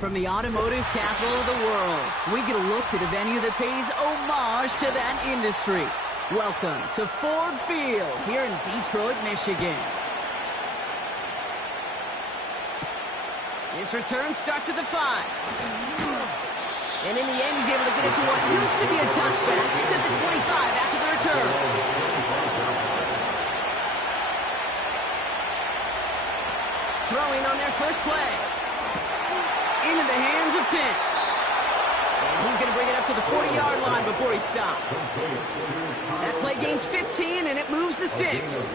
From the automotive capital of the world, we get a look at a venue that pays homage to that industry. Welcome to Ford Field here in Detroit, Michigan. His return starts at the 5. And in the end, he's able to get it to what used to be a touchback. It's at the 25 after the return. Throwing on their first play. Into the hands of Pitts. And he's going to bring it up to the 40-yard line before he stops. That play gains 15, and it moves the sticks.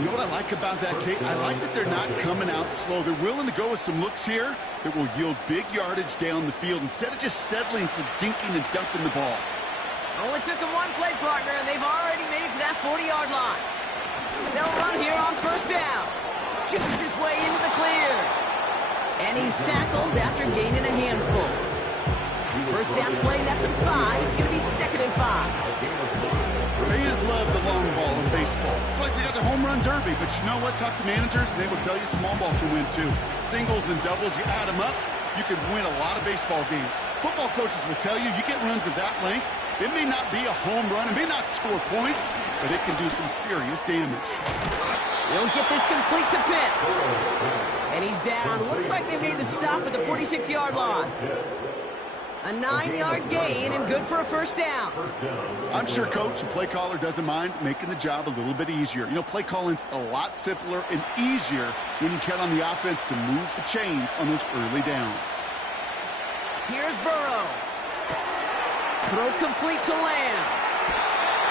You know what I like about that, Kate? I like that they're not coming out slow. They're willing to go with some looks here that will yield big yardage down the field instead of just settling for dinking and dunking the ball. Only took him one play, partner, and they've already made it to that 40-yard line. They'll run here on first down. Jukes his way into the clear. And he's tackled after gaining a handful. First down play, that's a 5. It's going to be 2nd and 5. Fans love the long ball in baseball. It's like they got the home run derby, but you know what? Talk to managers, and they will tell you small ball can win too. Singles and doubles, you add them up, you can win a lot of baseball games. Football coaches will tell you get runs of that length. It may not be a home run, it may not score points, but it can do some serious damage. They'll get this complete to Pitts. And he's down. Looks like they made the stop at the 46-yard line. A 9-yard gain and good for a first down. I'm sure coach and play caller doesn't mind making the job a little bit easier. You know, play calling's a lot simpler and easier when you count on the offense to move the chains on those early downs. Here's Burrow. Throw complete to Lamb.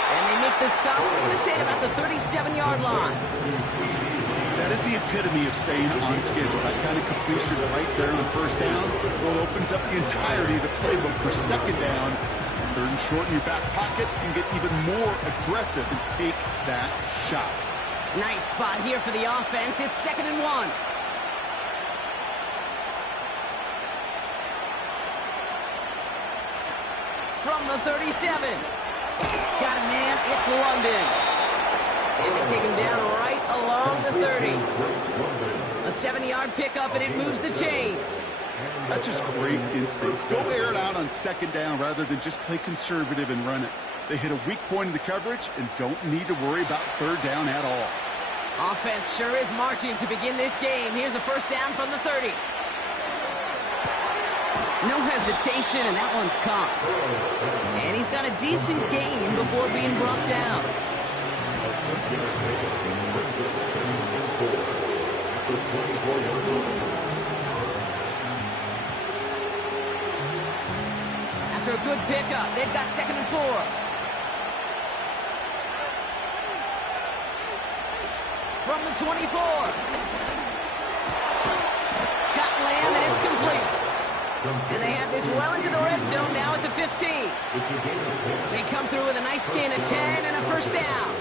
And they make the stop, I'm going to say, at about the 37-yard line. That is the epitome of staying on schedule. That kind of completion right there on first down. Well, it opens up the entirety of the playbook for second down. 3rd and short in your back pocket. You can get even more aggressive and take that shot. Nice spot here for the offense. It's 2nd and 1. From the 37. Got it, man. It's London. And they take him down right along the 30. A 70-yard pickup, and it moves the chains. That's just great instincts. Go air it out on second down rather than just play conservative and run it. They hit a weak point in the coverage and don't need to worry about 3rd down at all. Offense sure is marching to begin this game. Here's a first down from the 30. No hesitation, and that one's caught. And he's got a decent gain before being brought down. After a good pickup, they've got 2nd and 4. From the 24. Got Lamb, and it's complete. And they have this well into the red zone now at the 15. They come through with a nice gain of 10 and a first down.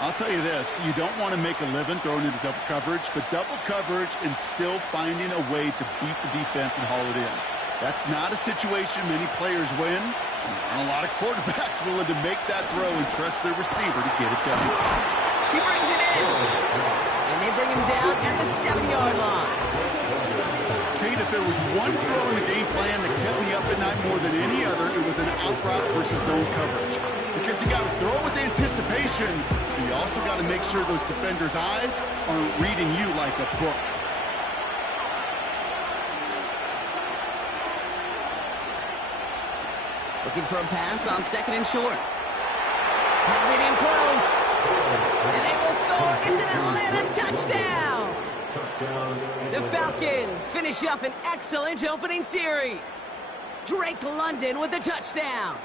I'll tell you this, you don't want to make a living throwing into double coverage, but double coverage and still finding a way to beat the defense and haul it in. That's not a situation many players win. There aren't a lot of quarterbacks willing to make that throw and trust their receiver to get it done. He brings it in. And they bring him down at the 7-yard line. Kate, if there was one throw in the game plan that kept me up at night more than any other, it was an out route versus zone coverage. Because you got to throw with anticipation, but you also got to make sure those defenders' eyes aren't reading you like a book. Looking for a pass on 2nd and short. Has it in close. And they will score. It's an Atlanta touchdown. The Falcons finish up an excellent opening series. Drake London with the touchdown.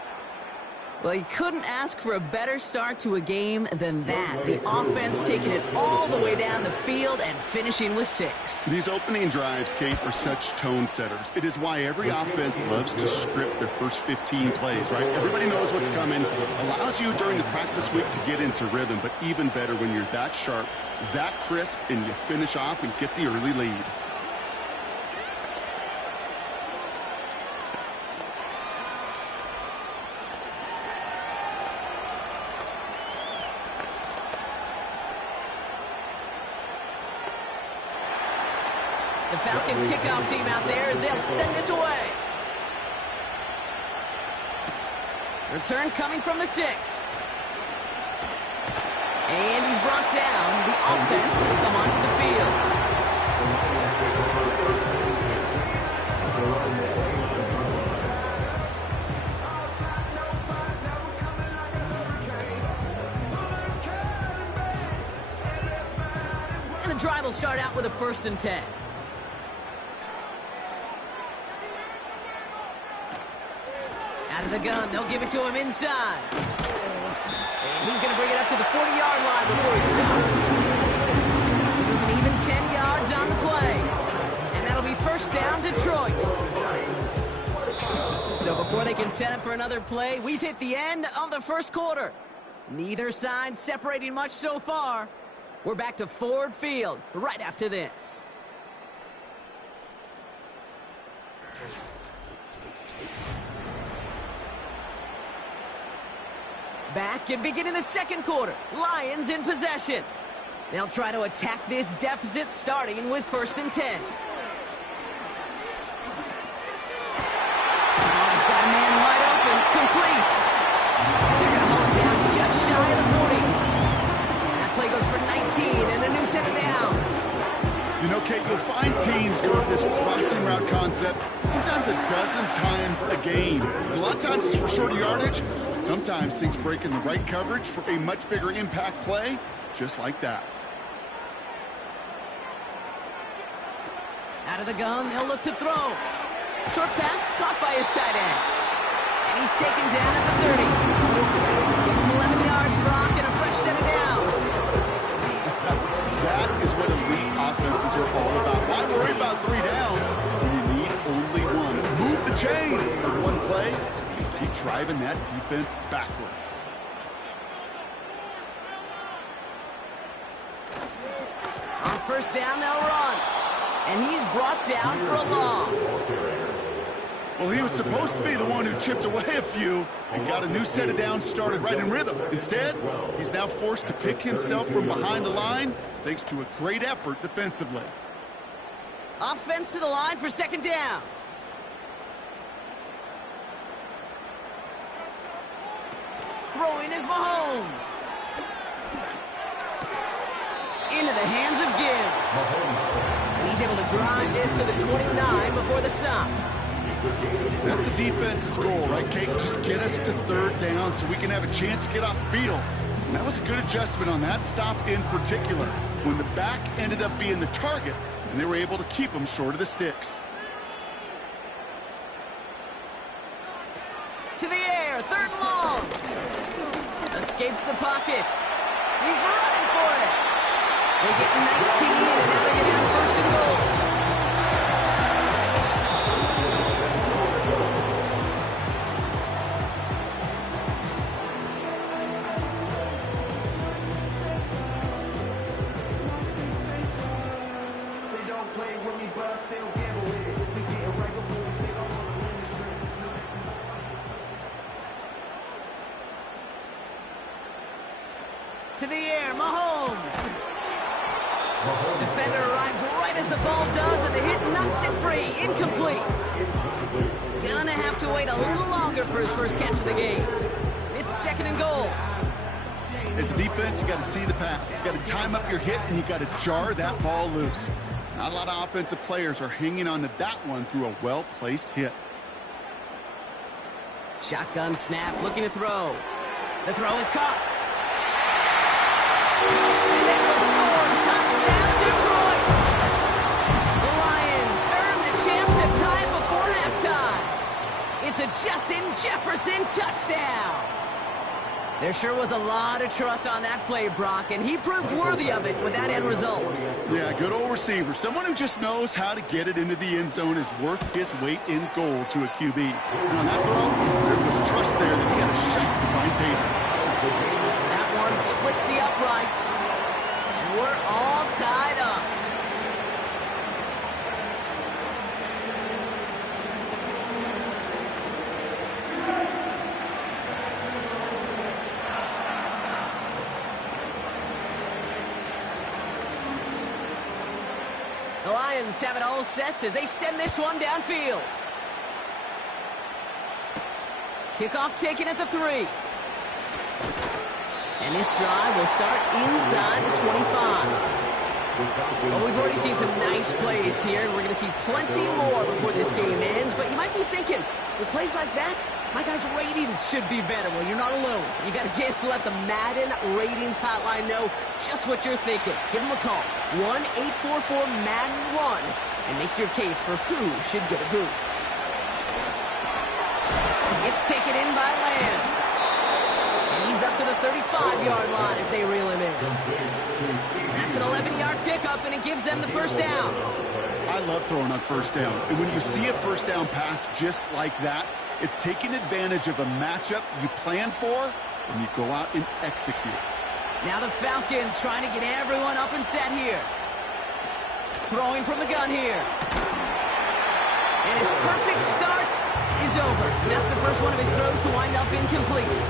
Well, you couldn't ask for a better start to a game than that. The offense taking it all the way down the field and finishing with 6. These opening drives, Kate, are such tone setters. It is why every offense loves to script their first 15 plays, right? Everybody knows what's coming. Allows you during the practice week to get into rhythm, but even better when you're that sharp, that crisp, and you finish off and get the early lead. The Falcons kickoff team out there as they'll send this away. Return coming from the 6. And he's brought down. The offense will come onto the field. And the drive will start out with a 1st and 10. Out of the gun, they'll give it to him inside. And he's going to bring it up to the 40-yard line before he stops. Give him an even 10 yards on the play. And that'll be 1st down, Detroit. So before they can set up for another play, we've hit the end of the 1st quarter. Neither side separating much so far. We're back to Ford Field right after this. Back and beginning the 2nd quarter. Lions in possession. They'll try to attack this deficit starting with 1st and 10. Oh, he's got a man wide open. Complete. And they're going to hold him down just shy of the 40. And that play goes for 19 and a new set of downs. You know, Kate, you'll find teams go to this crossing route concept sometimes a dozen times a game. A lot of times it's for shorter yardage. Sometimes things break in the right coverage for a much bigger impact play, just like that. Out of the gun, they'll look to throw. Short pass caught by his tight end. And he's taken down at the 30. Give him 11 yards, Brock, and a fresh set of downs. That is what elite offenses are all about. Why worry about 3 downs when you need only 1? Move the chains in one play. Keep driving that defense backwards. On 1st down, they'll run. And he's brought down for a loss. Well, he was supposed to be the one who chipped away a few and got a new set of downs started right in rhythm. Instead, he's now forced to pick himself from behind the line thanks to a great effort defensively. Offense to the line for 2nd down. Throwing is Mahomes. Into the hands of Gibbs. And he's able to drive this to the 29 before the stop. That's a defense's goal, right, Kate? Just get us to 3rd down so we can have a chance to get off the field. And that was a good adjustment on that stop in particular, when the back ended up being the target, and they were able to keep him short of the sticks. To the air, 3rd and long. Escapes the pocket. He's running for it. They get 19, and now they're going to have 1st and goal. To the air, Mahomes. Defender arrives right as the ball does, and the hit knocks it free. Incomplete. Gonna have to wait a little longer for his first catch of the game. It's 2nd and goal. As a defense, you got to see the pass. You got to time up your hit, and you got to jar that ball loose. Not a lot of offensive players are hanging on to that one through a well-placed hit. Shotgun snap, looking to throw. The throw is caught. And they will score. Touchdown, Detroit. The Lions earn the chance to tie before halftime. It's a Justin Jefferson touchdown. There sure was a lot of trust on that play, Brock, and he proved worthy of it with that end result. Yeah, good old receiver. Someone who just knows how to get it into the end zone is worth his weight in gold to a QB. And on that throw, there was trust there that he had a shot to find Tatum. That one splits the uprights, and we're all tied up. The Lions have it all set as they send this one downfield. Kickoff taken at the 3. And this drive will start inside the 25. Well, we've already seen some nice plays here, and we're going to see plenty more before this game ends. But you might be thinking, with plays like that, my guys' ratings should be better. Well, you're not alone. You got a chance to let the Madden Ratings Hotline know just what you're thinking. Give them a call, 1-844-MADDEN-1, and make your case for who should get a boost. It's taken in by Lamb. And he's up to the 35-yard line as they reel him in. That's an 11-yard pickup, and it gives them the first down. I love throwing on first down. And when you see a first down pass just like that, it's taking advantage of a matchup you plan for, and you go out and execute. Now the Falcons trying to get everyone up and set here. Throwing from the gun here. And his perfect start is over. That's the first one of his throws to wind up incomplete.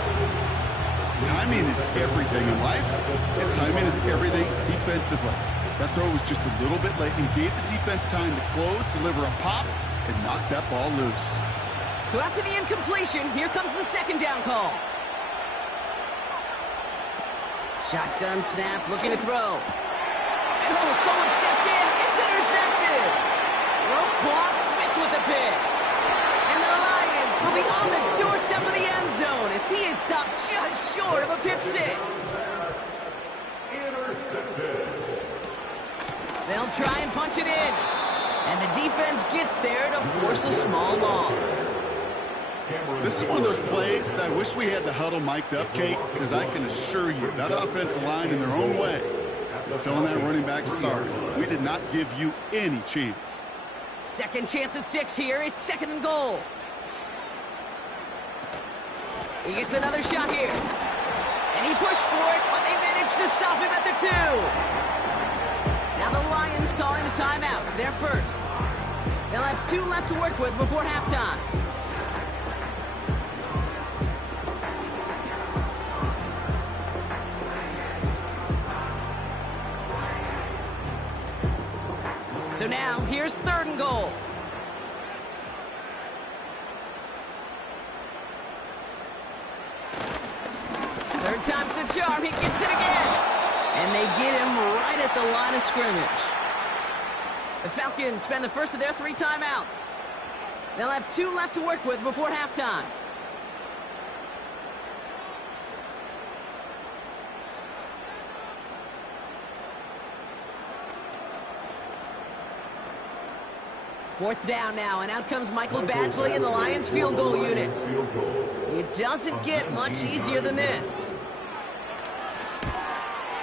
Timing is everything in life, and timing is everything defensively. That throw was just a little bit late and gave the defense time to close, deliver a pop, and knock that ball loose. So after the incompletion, here comes the second down call. Shotgun snap, looking to throw. And someone stepped in. It's intercepted. Roquan Smith with the pick. And the Lions will be on the doorstep of the end zone as he is stopped just short of a pick six. They'll try and punch it in. And the defense gets there to force a small loss. This is one of those plays that I wish we had the huddle mic'd up, Kate, because I can assure you that offensive line in their own way is telling that running back, sorry, we did not give you any chance. Second chance at 6 here. It's second and goal. He gets another shot here. And he pushed for it, but they managed to stop him at the 2. Now the Lions calling a timeout. They're first. They'll have 2 left to work with before halftime. So now, here's third and goal. Third time's the charm. He gets it again. And they get him right at the line of scrimmage. The Falcons spend the first of their 3 timeouts. They'll have 2 left to work with before halftime. Fourth down now, and out comes Michael Badgley in the Lions field goal unit. It doesn't get much easier than this.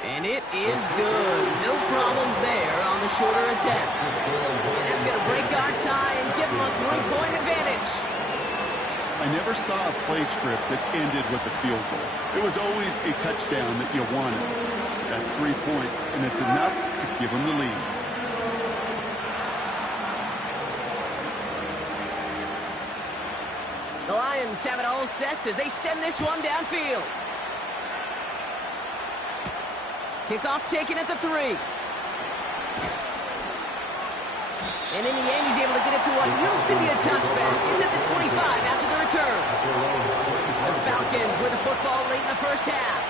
And it is good. No problems there on the shorter attempt. And that's going to break our tie and give them a 3-point advantage. I never saw a play script that ended with a field goal. It was always a touchdown that you wanted. That's 3 points, and it's enough to give them the lead. The Lions have it all set as they send this one downfield. Kickoff taken at the 3. And in the end, he's able to get it to what used to be a touchback. It's at the 25 after the return. The Falcons with the football late in the first half.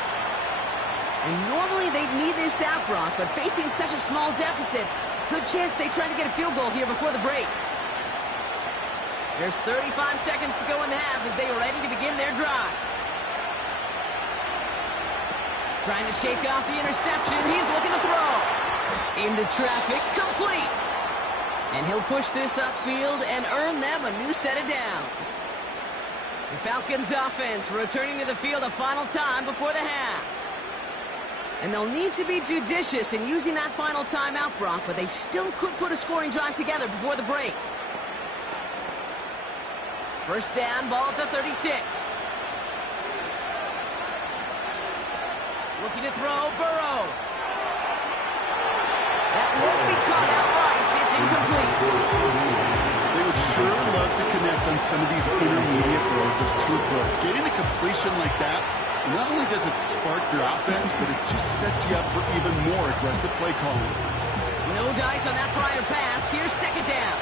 And normally they'd need this out, Brock, but facing such a small deficit, good chance they try to get a field goal here before the break. There's 35 seconds to go in the half as they are ready to begin their drive. Trying to shake off the interception. He's looking to throw. Into traffic, complete. And he'll push this upfield and earn them a new set of downs. The Falcons offense returning to the field a final time before the half. And they'll need to be judicious in using that final timeout, Brock, but they still could put a scoring drive together before the break. First down, ball at the 36. Looking to throw, Burrow. That won't be caught outright. It's incomplete. They would sure love to connect on some of these intermediate throws, those true throws. Getting a completion like that, not only does it spark your offense, but it just sets you up for even more aggressive play calling. No dice on that prior pass. Here's second down.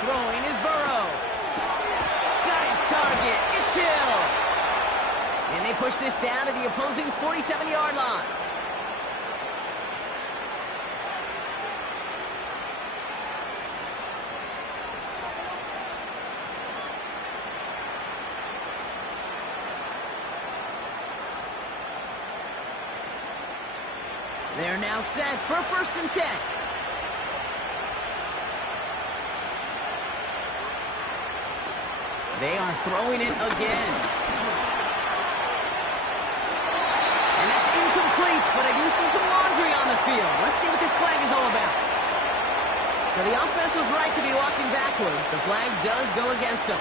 Throwing is Burrow. Got his target. It's Hill. And they push this down to the opposing 47-yard line. They're now set for 1st and 10. They are throwing it again. And that's incomplete, but I do see some laundry on the field. Let's see what this flag is all about. So the offense was right to be walking backwards. The flag does go against them.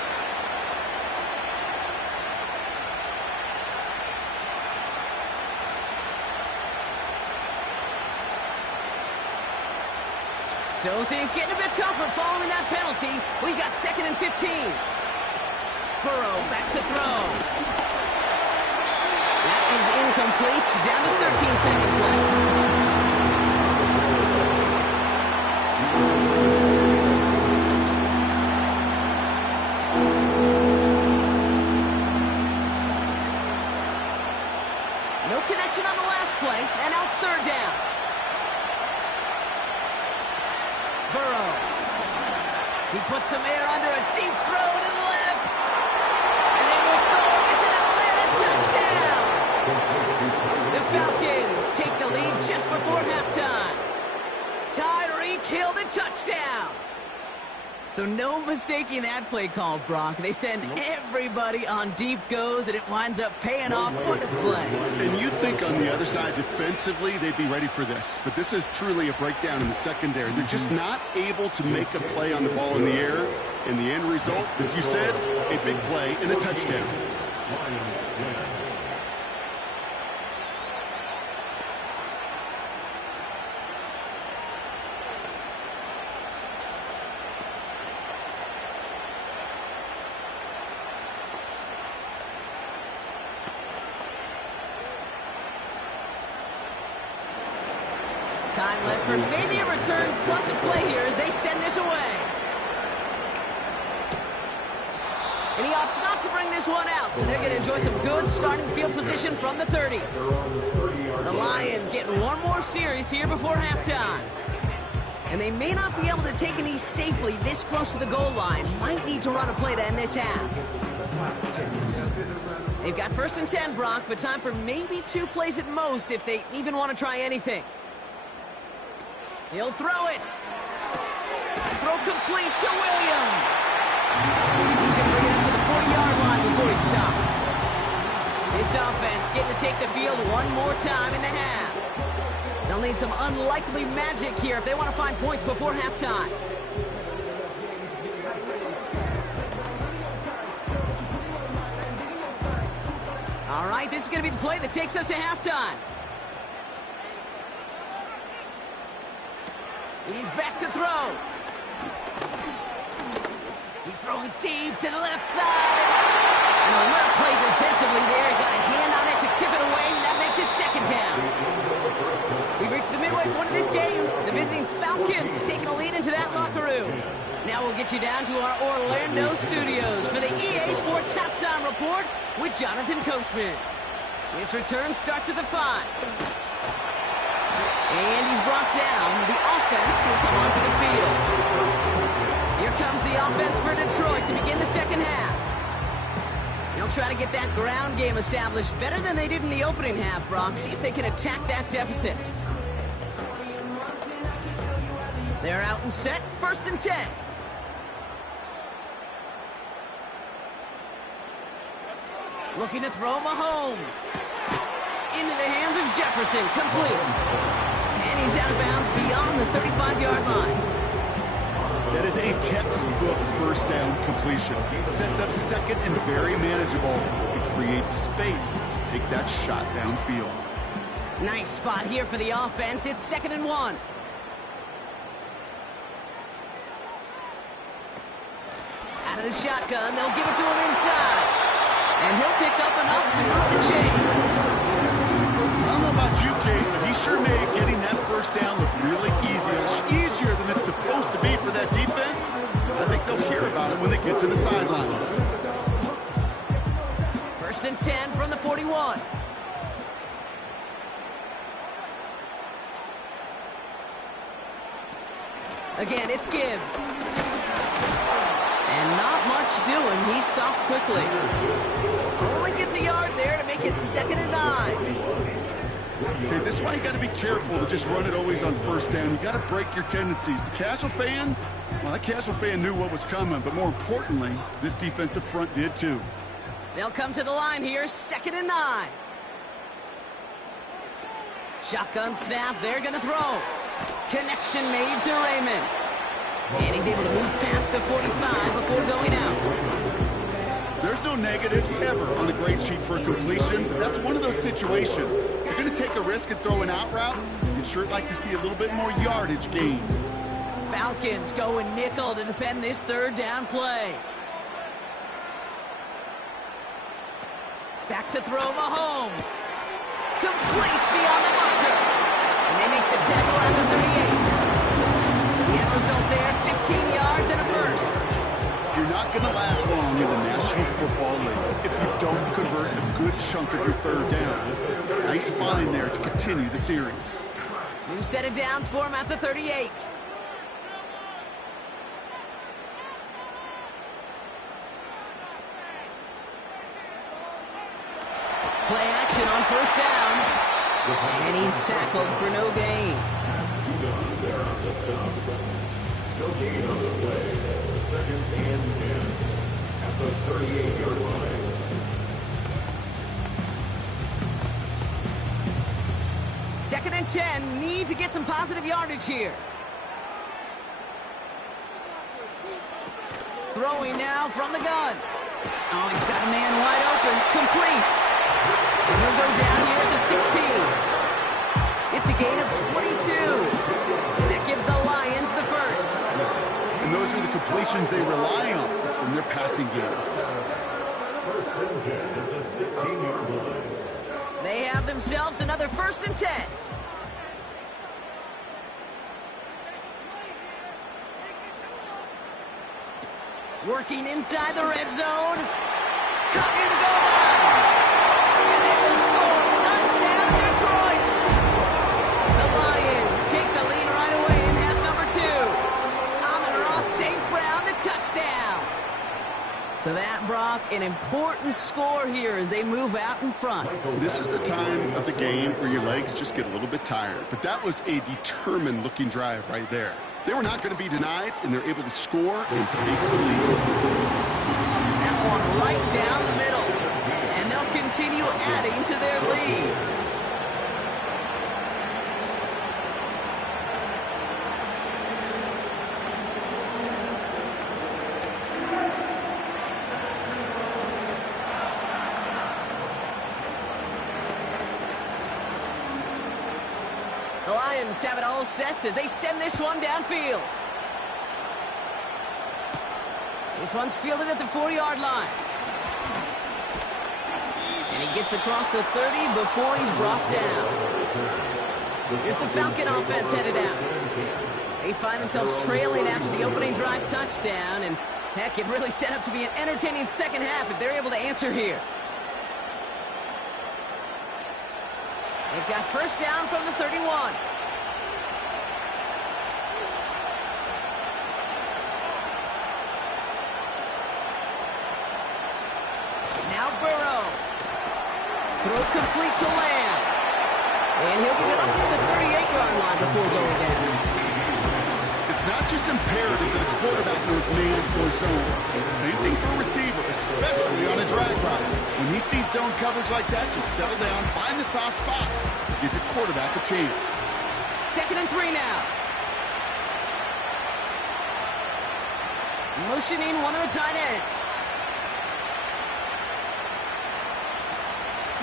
So things getting a bit tougher following that penalty. We got 2nd and 15. Burrow back to throw. That is incomplete. Down to 13 seconds left. No connection on the last play, and now it's 3rd down. Burrow. He puts some air under a deep throw to the left. And they will score. It's an Atlanta touchdown. The Falcons take the lead just before halftime. Tyreek Hill the touchdown. So no mistaking that play call, Brock. They send everybody on deep goes, and it winds up paying off. What a play. And you'd think on the other side, defensively, they'd be ready for this. But this is truly a breakdown in the secondary. They're just not able to make a play on the ball in the air. And the end result, as you said, a big play and a touchdown. Time left for maybe a return plus a play here as they send this away. And he opts not to bring this one out, so they're going to enjoy some good starting field position from the 30. The Lions getting one more series here before halftime. And they may not be able to take an ease safely this close to the goal line. Might need to run a play to end this half. They've got 1st and 10, Brock, but time for maybe 2 plays at most if they even want to try anything. He'll throw it. Throw complete to Williams. He's going to bring it up to the 40-yard line before he stopped. This offense getting to take the field one more time in the half. They'll need some unlikely magic here if they want to find points before halftime. All right, this is going to be the play that takes us to halftime. He's back to throw. He's throwing deep to the left side. An alert play defensively there. Got a hand on it to tip it away. That makes it 2nd down. We've reached the midway point of this game. The visiting Falcons taking a lead into that locker room. Now we'll get you down to our Orlando studios for the EA Sports Halftime Report with Jonathan Coachman. This return starts at the 5. And he's brought down. The offense will come onto the field. Here comes the offense for Detroit to begin the 2nd half. They'll try to get that ground game established better than they did in the opening half, Brock. See if they can attack that deficit. They're out and set. 1st and 10. Looking to throw Mahomes. Into the hands of Jefferson. Complete. And he's out of bounds beyond the 35-yard line. That is a textbook 1st down completion. Sets up 2nd and very manageable. It creates space to take that shot downfield. Nice spot here for the offense. It's 2nd and 1. Out of the shotgun, they'll give it to him inside. And he'll pick up enough to move the chains. I don't know about you, Kate, but he sure made getting that first down look really easy. A lot easier than it's supposed to be for that defense. I think they'll hear about it when they get to the sidelines. 1st and 10 from the 41. Again, it's Gibbs. And not much doing. He stopped quickly. Only gets a yard there to make it 2nd and 9. Okay, this is why you got to be careful to just run it always on 1st down. You got to break your tendencies. The casual fan, well, that casual fan knew what was coming, but more importantly, this defensive front did too. They'll come to the line here, 2nd and 9. Shotgun snap, they're going to throw. Connection made to Raymond. And he's able to move past the 45 before going out. There's no negatives ever on a grade sheet for a completion, but that's one of those situations. If you're going to take a risk and throw an out route, you'd sure like to see a little bit more yardage gained. Falcons going nickel to defend this 3rd down play. Back to throw Mahomes. Complete beyond the marker. And they make the tackle at the 38. The end result there, 15 yards and a first. You're not going to last long in the National Football League if you don't convert a good chunk of your 3rd downs. Nice find there to continue the series. New set of downs for him at the 38. Play action on 1st down. And he's tackled for no gain. No gain on the play. 2nd and 10 at the 38-yard line. 2nd and 10. Need to get some positive yardage here. Throwing now from the gun. Oh, he's got a man wide open. Complete. And he'll go down here at the 16. It's a gain of 22. And that gives the Lions the first. And those are the completions they rely on in their passing game. 1st and 10 at the 16-yard line. They have themselves another 1st and 10. Working inside the red zone. Caught near the goal line. And they will score. Touchdown, Detroit. The Lions take the lead right away in half number 2. Amon-Ra St. Brown, the touchdown. So that, Brock, an important score here as they move out in front. This is the time of the game where your legs just get a little bit tired. But that was a determined-looking drive right there. They were not going to be denied, and they're able to score and take the lead. That one right down the middle. And they'll continue adding to their lead. The Lions have it all set as they send this one downfield. This one's fielded at the 4-yard line. And he gets across the 30 before he's brought down. Here's the Falcon offense headed out. They find themselves trailing after the opening drive touchdown, and heck, it really set up to be an entertaining second half if they're able to answer here. They've got 1st down from the 31. Now Burrow. Throw complete to Lamb. And he'll get it up to the 38-yard line before going down. It's not just imperative that a quarterback knows man or zone. Same thing for a receiver, especially on a drag route. When he sees zone coverage like that, just settle down, find the soft spot, give your quarterback a chance. 2nd and 3 now. Motioning one of the tight ends.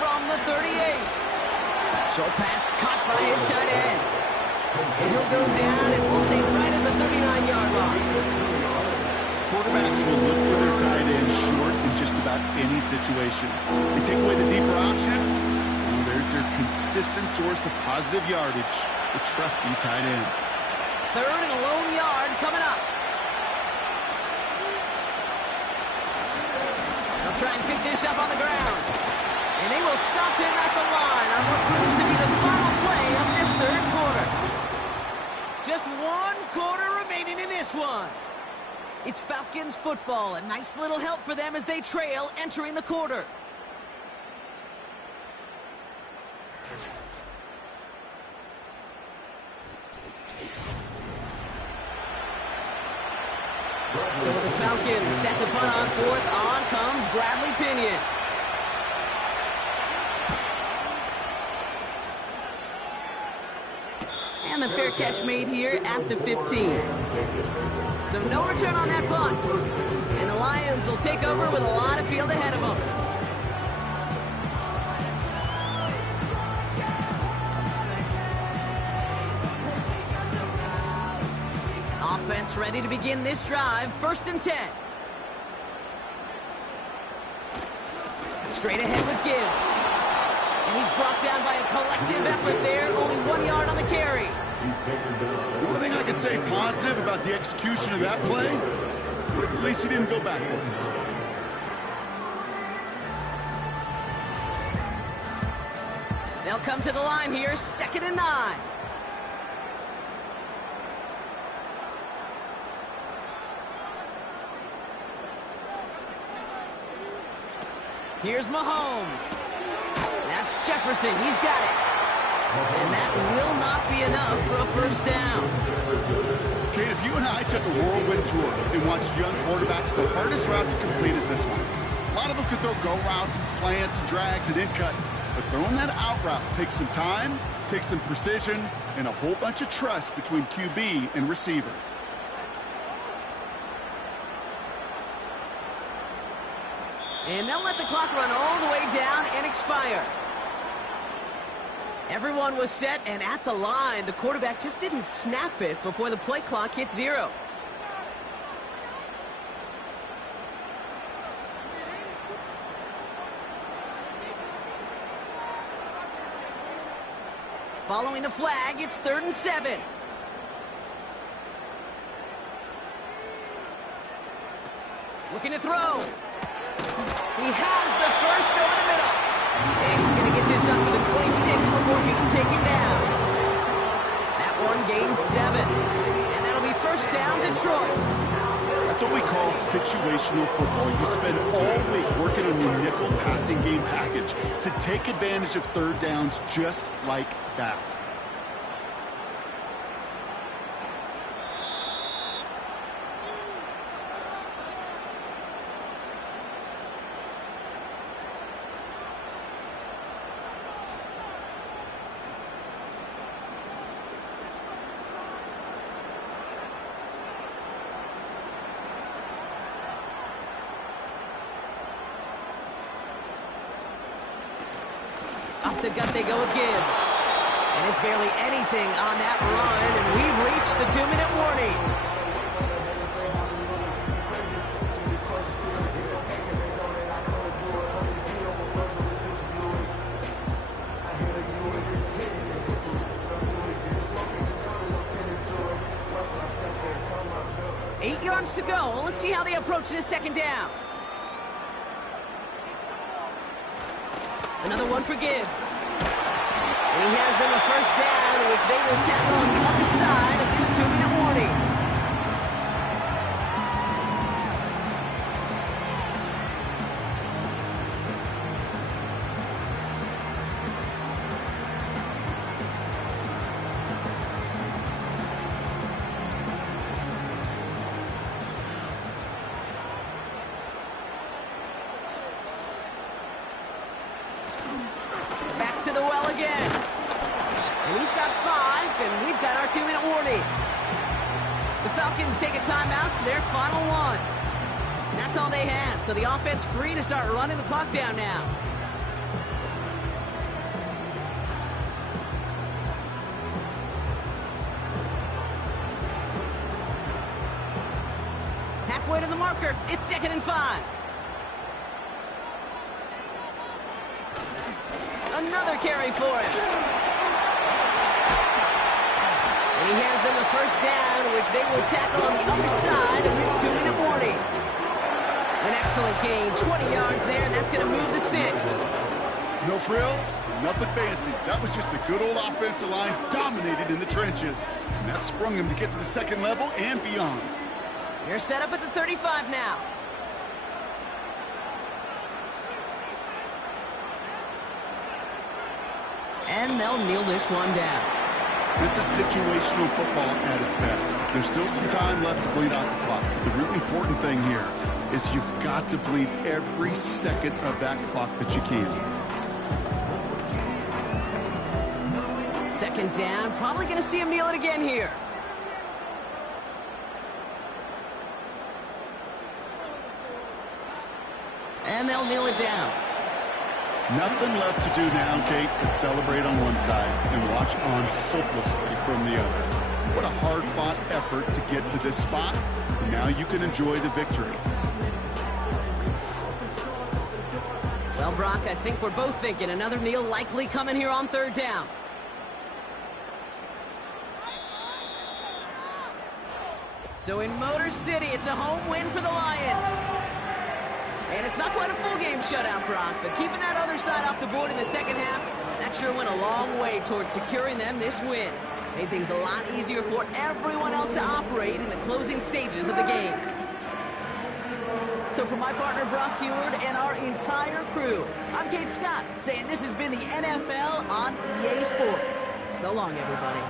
From the 38. Short pass caught by his tight end. And he'll go down, and we'll say right at the 39-yard line. Quarterbacks will look for their tight end short in just about about any situation. They take away the deeper options. Well, there's their consistent source of positive yardage, the trusty tight end. 3rd and a lone yard coming up. They'll try and pick this up on the ground. And they will stop him at the line on what proves to be the final play of this 3rd quarter. Just 1 quarter remaining in this one. It's Falcons football. A nice little help for them as they trail entering the quarter. So with the Falcons set to punt on 4th, on comes Bradley Pinion. And the fair catch made here at the 15. So no return on that punt. And the Lions will take over with a lot of field ahead of them. Offense ready to begin this drive. 1st and 10. Straight ahead with Gibbs. And he's brought down by a collective effort there. Only 1 yard on the carry. One thing I can say positive about the execution of that play is at least he didn't go backwards. They'll come to the line here, 2nd and 9. Here's Mahomes. That's Jefferson. He's got it. And that will not be enough for a 1st down. Kate, if you and I took a whirlwind tour and watched young quarterbacks, the hardest route to complete is this one. A lot of them can throw go routes and slants and drags and in cuts, but throwing that out route takes some time, takes some precision, and a whole bunch of trust between QB and receiver. And they'll let the clock run all the way down and expire. Everyone was set and at the line. The quarterback just didn't snap it before the play clock hit 0. Following the flag, it's 3rd and 7. Looking to throw. He has the 1st over the middle. And he's going to get this up to the 26 before being taken down. That one gains 7. And that'll be 1st down, Detroit. That's what we call situational football. You spend all week working on your nickel passing game package to take advantage of 3rd downs just like that. Off the gut they go with Gibbs. And it's barely anything on that run, and we've reached the 2-minute warning. Eight yards to go. Well, let's see how they approach this 2nd down. Another one for Gibbs. And he has them a 1st down, which they will tackle on the other side of this 2-minute warning. Back to the well again. And he's got 5, and we've got our 2-minute warning. The Falcons take a timeout to their final 1. And that's all they had, so the offense free to start running the clock down now. Halfway to the marker, it's 2nd and 5. Another carry for him. And he hands them the first down, which they will tackle on the other side of this 2-minute warning. An excellent gain, 20 yards there, and that's going to move the sticks. No frills, nothing fancy. That was just a good old offensive line dominated in the trenches. And that sprung him to get to the second level and beyond. They're set up at the 35 now. And they'll kneel this one down. This is situational football at its best. There's still some time left to bleed out the clock. But the really important thing here is you've got to bleed every second of that clock that you can. Second down, probably going to see him kneel it again here. And they'll kneel it down. Nothing left to do now, Kate, but celebrate on one side and watch on hopelessly from the other. What a hard-fought effort to get to this spot. And now you can enjoy the victory. Well, Brock, I think we're both thinking another kneel likely coming here on third down. So in Motor City, it's a home win for the Lions. And it's not quite a full game shutout, Brock, but keeping that other side off the board in the second half, that sure went a long way towards securing them this win. Made things a lot easier for everyone else to operate in the closing stages of the game. So for my partner, Brock Huard, and our entire crew, I'm Kate Scott, saying this has been the NFL on EA Sports. So long, everybody.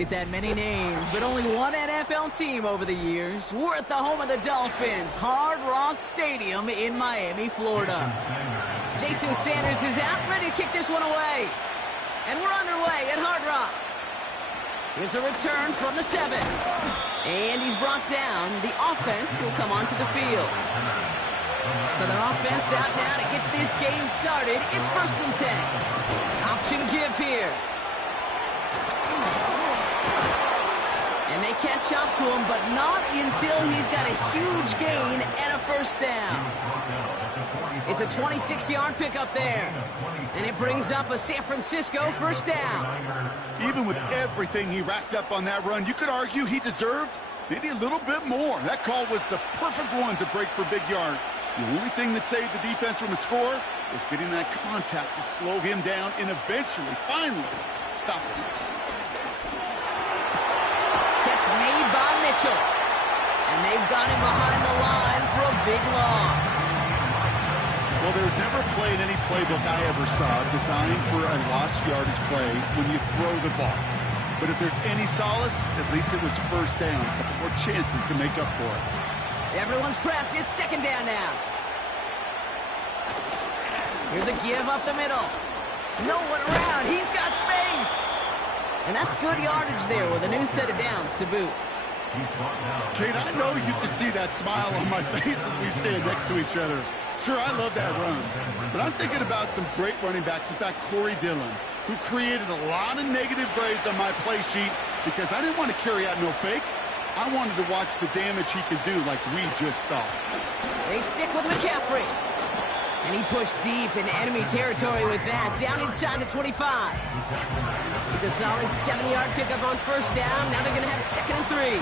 It's had many names, but only one NFL team over the years. We're at the home of the Dolphins, Hard Rock Stadium in Miami, Florida. Jason Sanders is out, ready to kick this one away. And we're underway at Hard Rock. Here's a return from the 7. And he's brought down. The offense will come onto the field. So the offense out now to get this game started. It's 1st and 10. Option give here. And they catch up to him, but not until he's got a huge gain and a 1st down. It's a 26-yard pickup there. And it brings up a San Francisco 1st down. Even with everything he racked up on that run, you could argue he deserved maybe a little bit more. That call was the perfect one to break for big yards. The only thing that saved the defense from a score was getting that contact to slow him down and eventually, finally, stop him. Catch made by Mitchell. And they've got him behind the line for a big loss. Well, there's never a play in any playbook I ever saw designed for a lost yardage play when you throw the ball. But if there's any solace, at least it was 1st down. A couple more chances to make up for it. Everyone's prepped. It's 2nd down now. Here's a give up the middle. No one around. He's got space. And that's good yardage there with a new set of downs to boot. Kate, I know you can see that smile on my face as we stand next to each other. Sure, I love that run. But I'm thinking about some great running backs. In fact, Corey Dillon, who created a lot of negative grades on my play sheet because I didn't want to carry out no fake. I wanted to watch the damage he could do like we just saw. They stick with McCaffrey. And he pushed deep in enemy territory with that, down inside the 25. It's a solid 7-yard pickup on 1st down. Now they're going to have 2nd and 3.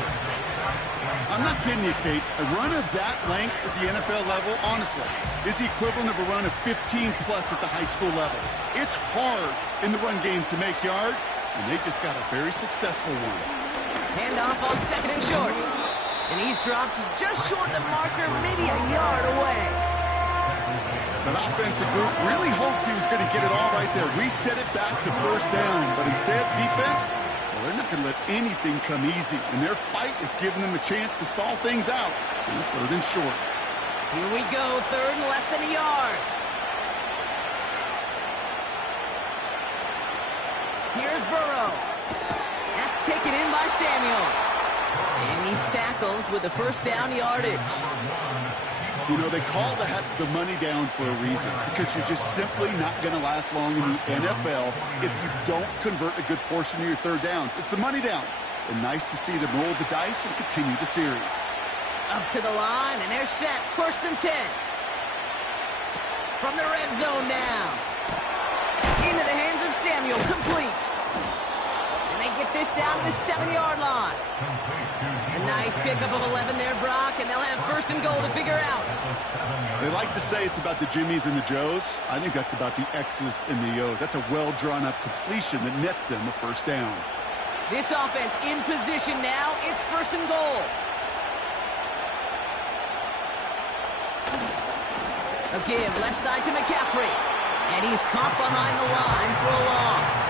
I'm not kidding you, Kate. A run of that length at the NFL level, honestly, is the equivalent of a run of 15-plus at the high school level. It's hard in the run game to make yards, and they just got a very successful one. Handoff on 2nd and short. And he's dropped just short of the marker, maybe a yard away. That offensive group really hoped he was going to get it all right there. Reset it back to 1st down. But instead, defense, well, they're not going to let anything come easy. And their fight is giving them a chance to stall things out on 3rd and short. Here we go, 3rd and less than a yard. Here's Burrow. That's taken in by Samuel. And he's tackled with the 1st down yardage. You know, they call that the money down for a reason, because you're just simply not going to last long in the NFL if you don't convert a good portion of your 3rd downs. It's the money down. And nice to see them roll the dice and continue the series. Up to the line, and they're set. 1st and 10. From the red zone now. Into the hands of Samuel, complete. And they get this down to the 7-yard line. A nice pickup of 11 there, Brock, and they'll have 1st and goal to figure out. They like to say it's about the Jimmies and the Joes. I think that's about the X's and the O's. That's a well-drawn-up completion that nets them a 1st down. This offense in position now. It's 1st and goal. A give left side to McCaffrey. And he's caught behind the line for a loss.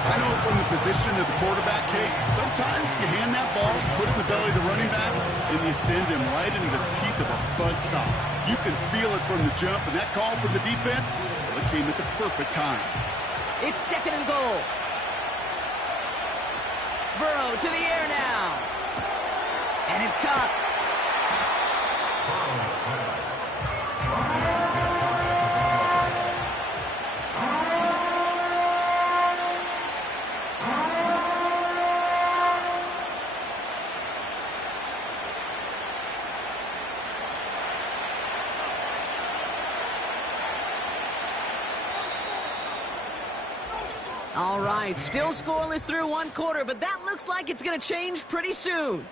I know from the position of the quarterback, Kate, sometimes you hand that ball, put it in the belly of the running back, and you send him right into the teeth of a buzzsaw. You can feel it from the jump, and that call from the defense, well, it came at the perfect time. It's 2nd and goal. Burrow to the air now. And it's caught. All right, still scoreless through 1 quarter, but that looks like it's going to change pretty soon.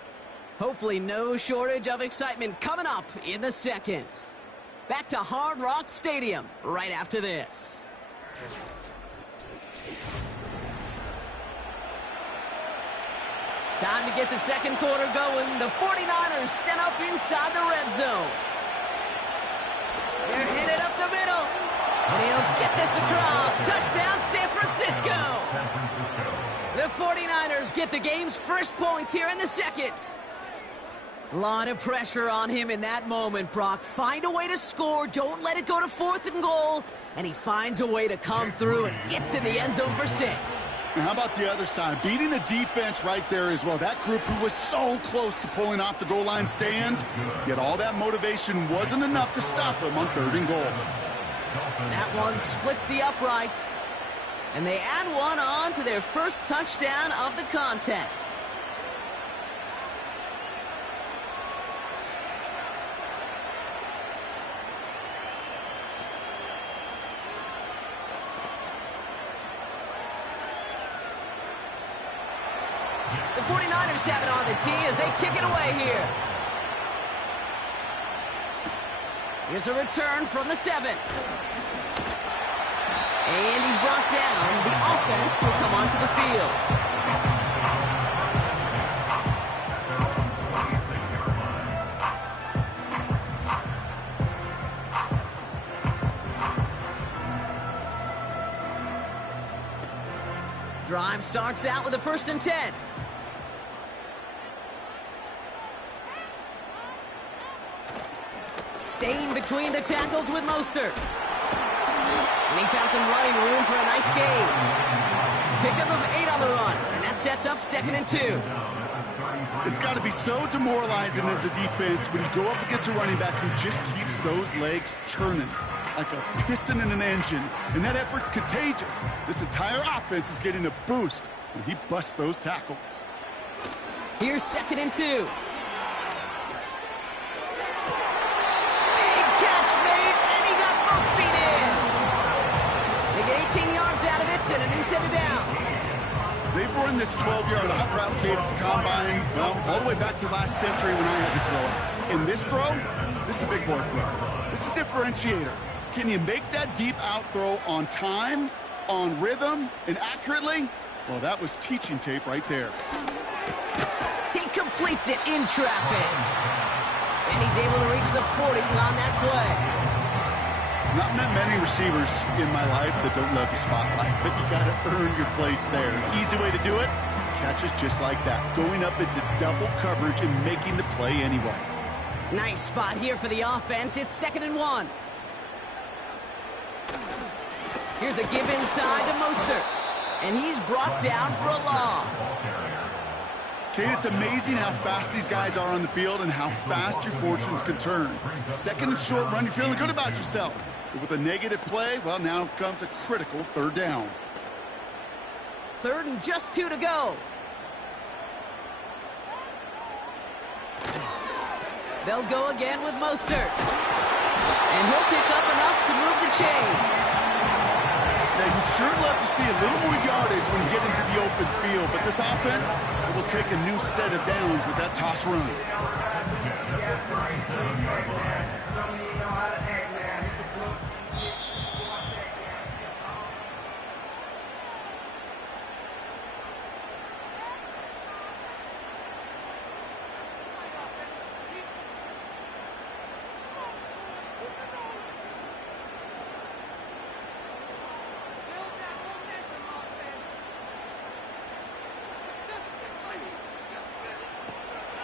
Hopefully no shortage of excitement coming up in the 2nd. Back to Hard Rock Stadium right after this. Time to get the 2nd quarter going. The 49ers set up inside the red zone. They're headed up the middle. And he'll get this across. Touchdown, San Francisco. The 49ers get the game's first points here in the second. A lot of pressure on him in that moment, Brock. Find a way to score. Don't let it go to 4th and goal. And he finds a way to come through and gets in the end zone for 6. And how about the other side? Beating the defense right there as well. That group who was so close to pulling off the goal line stand, yet all that motivation wasn't enough to stop them on 3rd and goal. That one splits the uprights. And they add one on to their first touchdown of the contest. The 49ers have it on the tee as they kick it away here. Here's a return from the 7. And he's brought down. The offense will come onto the field. Drive starts out with a 1st and 10. Staying between the tackles with Mostert. And he found some running room for a nice gain. Pickup of 8 on the run, and that sets up 2nd and 2. It's got to be so demoralizing as a defense when you go up against a running back who just keeps those legs churning like a piston in an engine, and that effort's contagious. This entire offense is getting a boost when he busts those tackles. Here's 2nd and 2. They get 18 yards out of it and a new set of downs. They've run this 12-yard hot route cave at the combine, well, all the way back to last century when I had to throw it. In this throw, this is a big boy throw. It's a differentiator. Can you make that deep out throw on time, on rhythm, and accurately? Well, that was teaching tape right there. He completes it in traffic. And he's able to reach the 40 on that play. Not met many receivers in my life that don't love the spotlight, but you got to earn your place there. Easy way to do it, catches just like that, going up into double coverage and making the play anyway. Nice spot here for the offense. It's 2nd and 1. Here's a give inside to Mostert, and he's brought down for a loss. Kate, it's amazing how fast these guys are on the field and how fast your fortunes can turn. 2nd and short run, you're feeling good about yourself. But with a negative play, well, now comes a critical 3rd down. 3rd and just 2 to go. They'll go again with Mostert. And he'll pick up enough to move the chains. Now, you'd sure love to see a little more yardage when you get into the open field, but this offense will take a new set of downs with that toss run.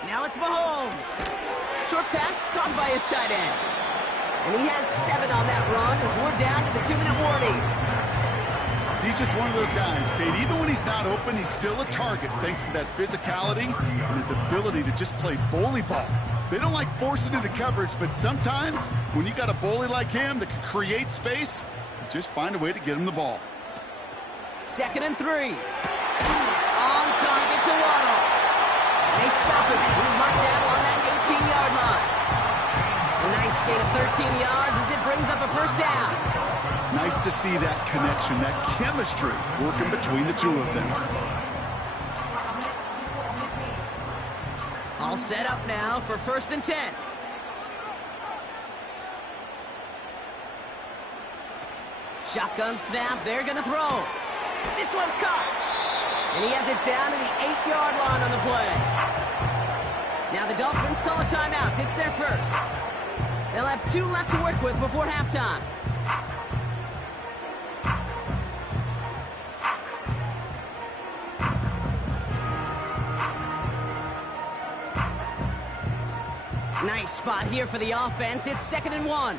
Now it's Mahomes. Short pass caught by his tight end. And he has 7 on that run as we're down to the 2-minute warning. He's just one of those guys, Kate. Even when he's not open, he's still a target thanks to that physicality and his ability to just play bully ball. They don't like forcing into coverage, but sometimes when you got a bully like him that can create space, just find a way to get him the ball. 2nd and 3. On target to Waddle. And they stop him. He's marked down on that 18-yard line. A nice gain of 13 yards as it brings up a 1st down. Nice to see that connection, that chemistry working between the two of them. All set up now for 1st and 10. Shotgun snap. They're going to throw. This one's caught. And he has it down to the 8-yard line on the play. Now the Dolphins call a timeout. It's their first. They'll have 2 left to work with before halftime. Nice spot here for the offense. It's 2nd and 1.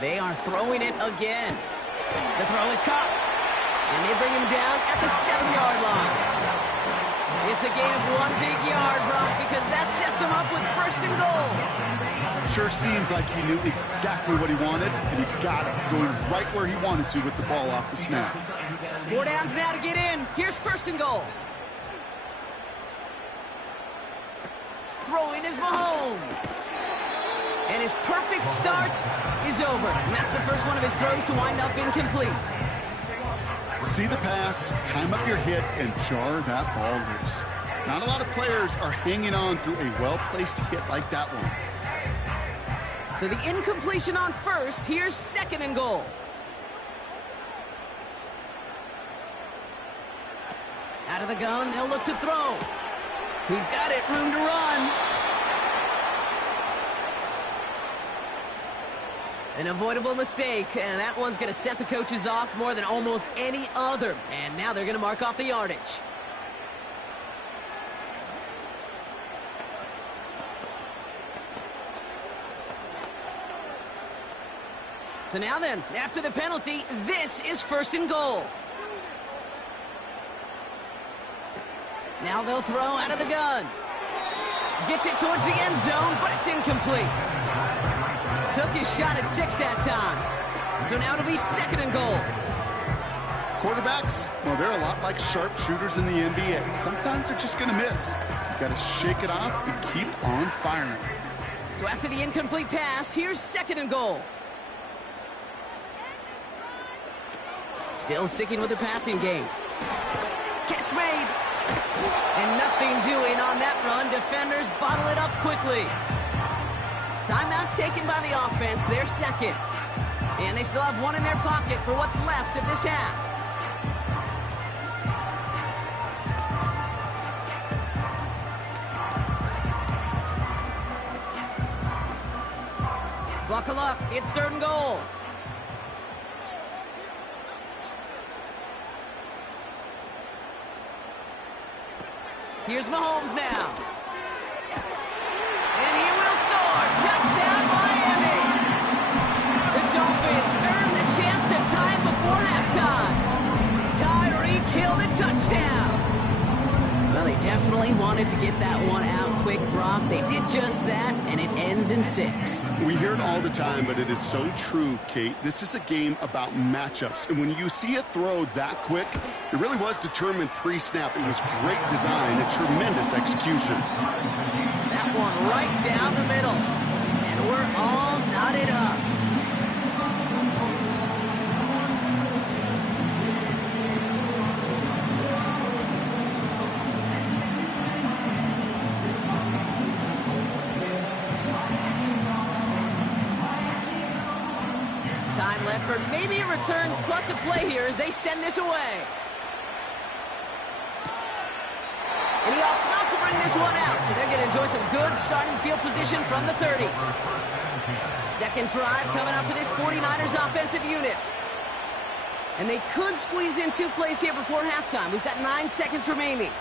They are throwing it again. The throw is caught. And they bring him down at the 7-yard line. It's a gain of 1 big yard, Brock, because that sets him up with 1st and goal. Sure seems like he knew exactly what he wanted, and he got it, going right where he wanted to with the ball off the snap. 4 downs now to get in. Here's 1st and goal. Throwing is Mahomes. And his perfect start is over. And that's the first one of his throws to wind up incomplete. See the pass, time up your hit, and jar that ball loose. Not a lot of players are hanging on through a well-placed hit like that one. So the incompletion on 1st. Here's 2nd and goal. Out of the gun, they'll look to throw. He's got it, room to run. An avoidable mistake, and that one's going to set the coaches off more than almost any other. And now they're going to mark off the yardage. So now then, after the penalty, this is 1st and goal. Now they'll throw out of the gun. Gets it towards the end zone, but it's incomplete. Took his shot at 6 that time. So now it'll be 2nd and goal. Quarterbacks, well, they're a lot like sharpshooters in the NBA. Sometimes they're just going to miss. You got to shake it off and keep on firing. So after the incomplete pass, here's 2nd and goal. Still sticking with the passing game. Catch made. And nothing doing on that run. Defenders bottle it up quickly. Timeout taken by the offense. They're 2nd. And they still have 1 in their pocket for what's left of this half. Buckle up. It's 3rd and goal. Here's Mahomes now. And he will score. Touchdown, Miami. The Dolphins earn the chance to tie it before halftime. Tyreek Hill the touchdown. Well, they definitely wanted to get that one out quick, Brock. They did just that, and it ends in 6. We hear it all the time, but it is so true, Kate. This is a game about matchups, and when you see a throw that quick, it really was determined pre-snap. It was great design and tremendous execution. That one right down the middle, and we're all knotted up. Time left for maybe a return plus a play here as they send this away. And he opts not to bring this one out, so they're going to enjoy some good starting field position from the 30. Second drive coming up for this 49ers offensive unit. And they could squeeze in 2 plays here before halftime. We've got 9 seconds remaining.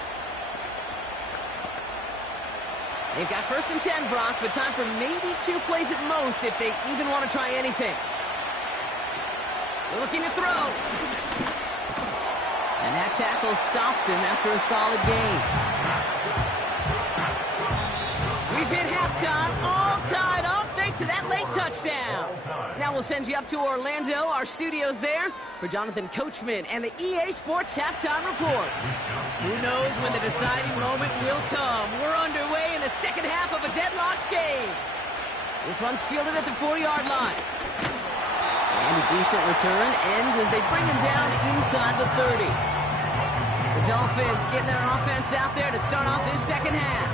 They've got 1st and 10, Brock, but time for maybe 2 plays at most if they even want to try anything. Looking to throw. And that tackle stops him after a solid gain. We've hit halftime, all tied up thanks to that late touchdown. Now we'll send you up to Orlando, our studios there, for Jonathan Coachman and the EA Sports Halftime Report. Who knows when the deciding moment will come. We're underway in the second half of a deadlocked game. This one's fielded at the 4-yard line. And a decent return ends as they bring him down inside the 30. The Dolphins getting their offense out there to start off this second half.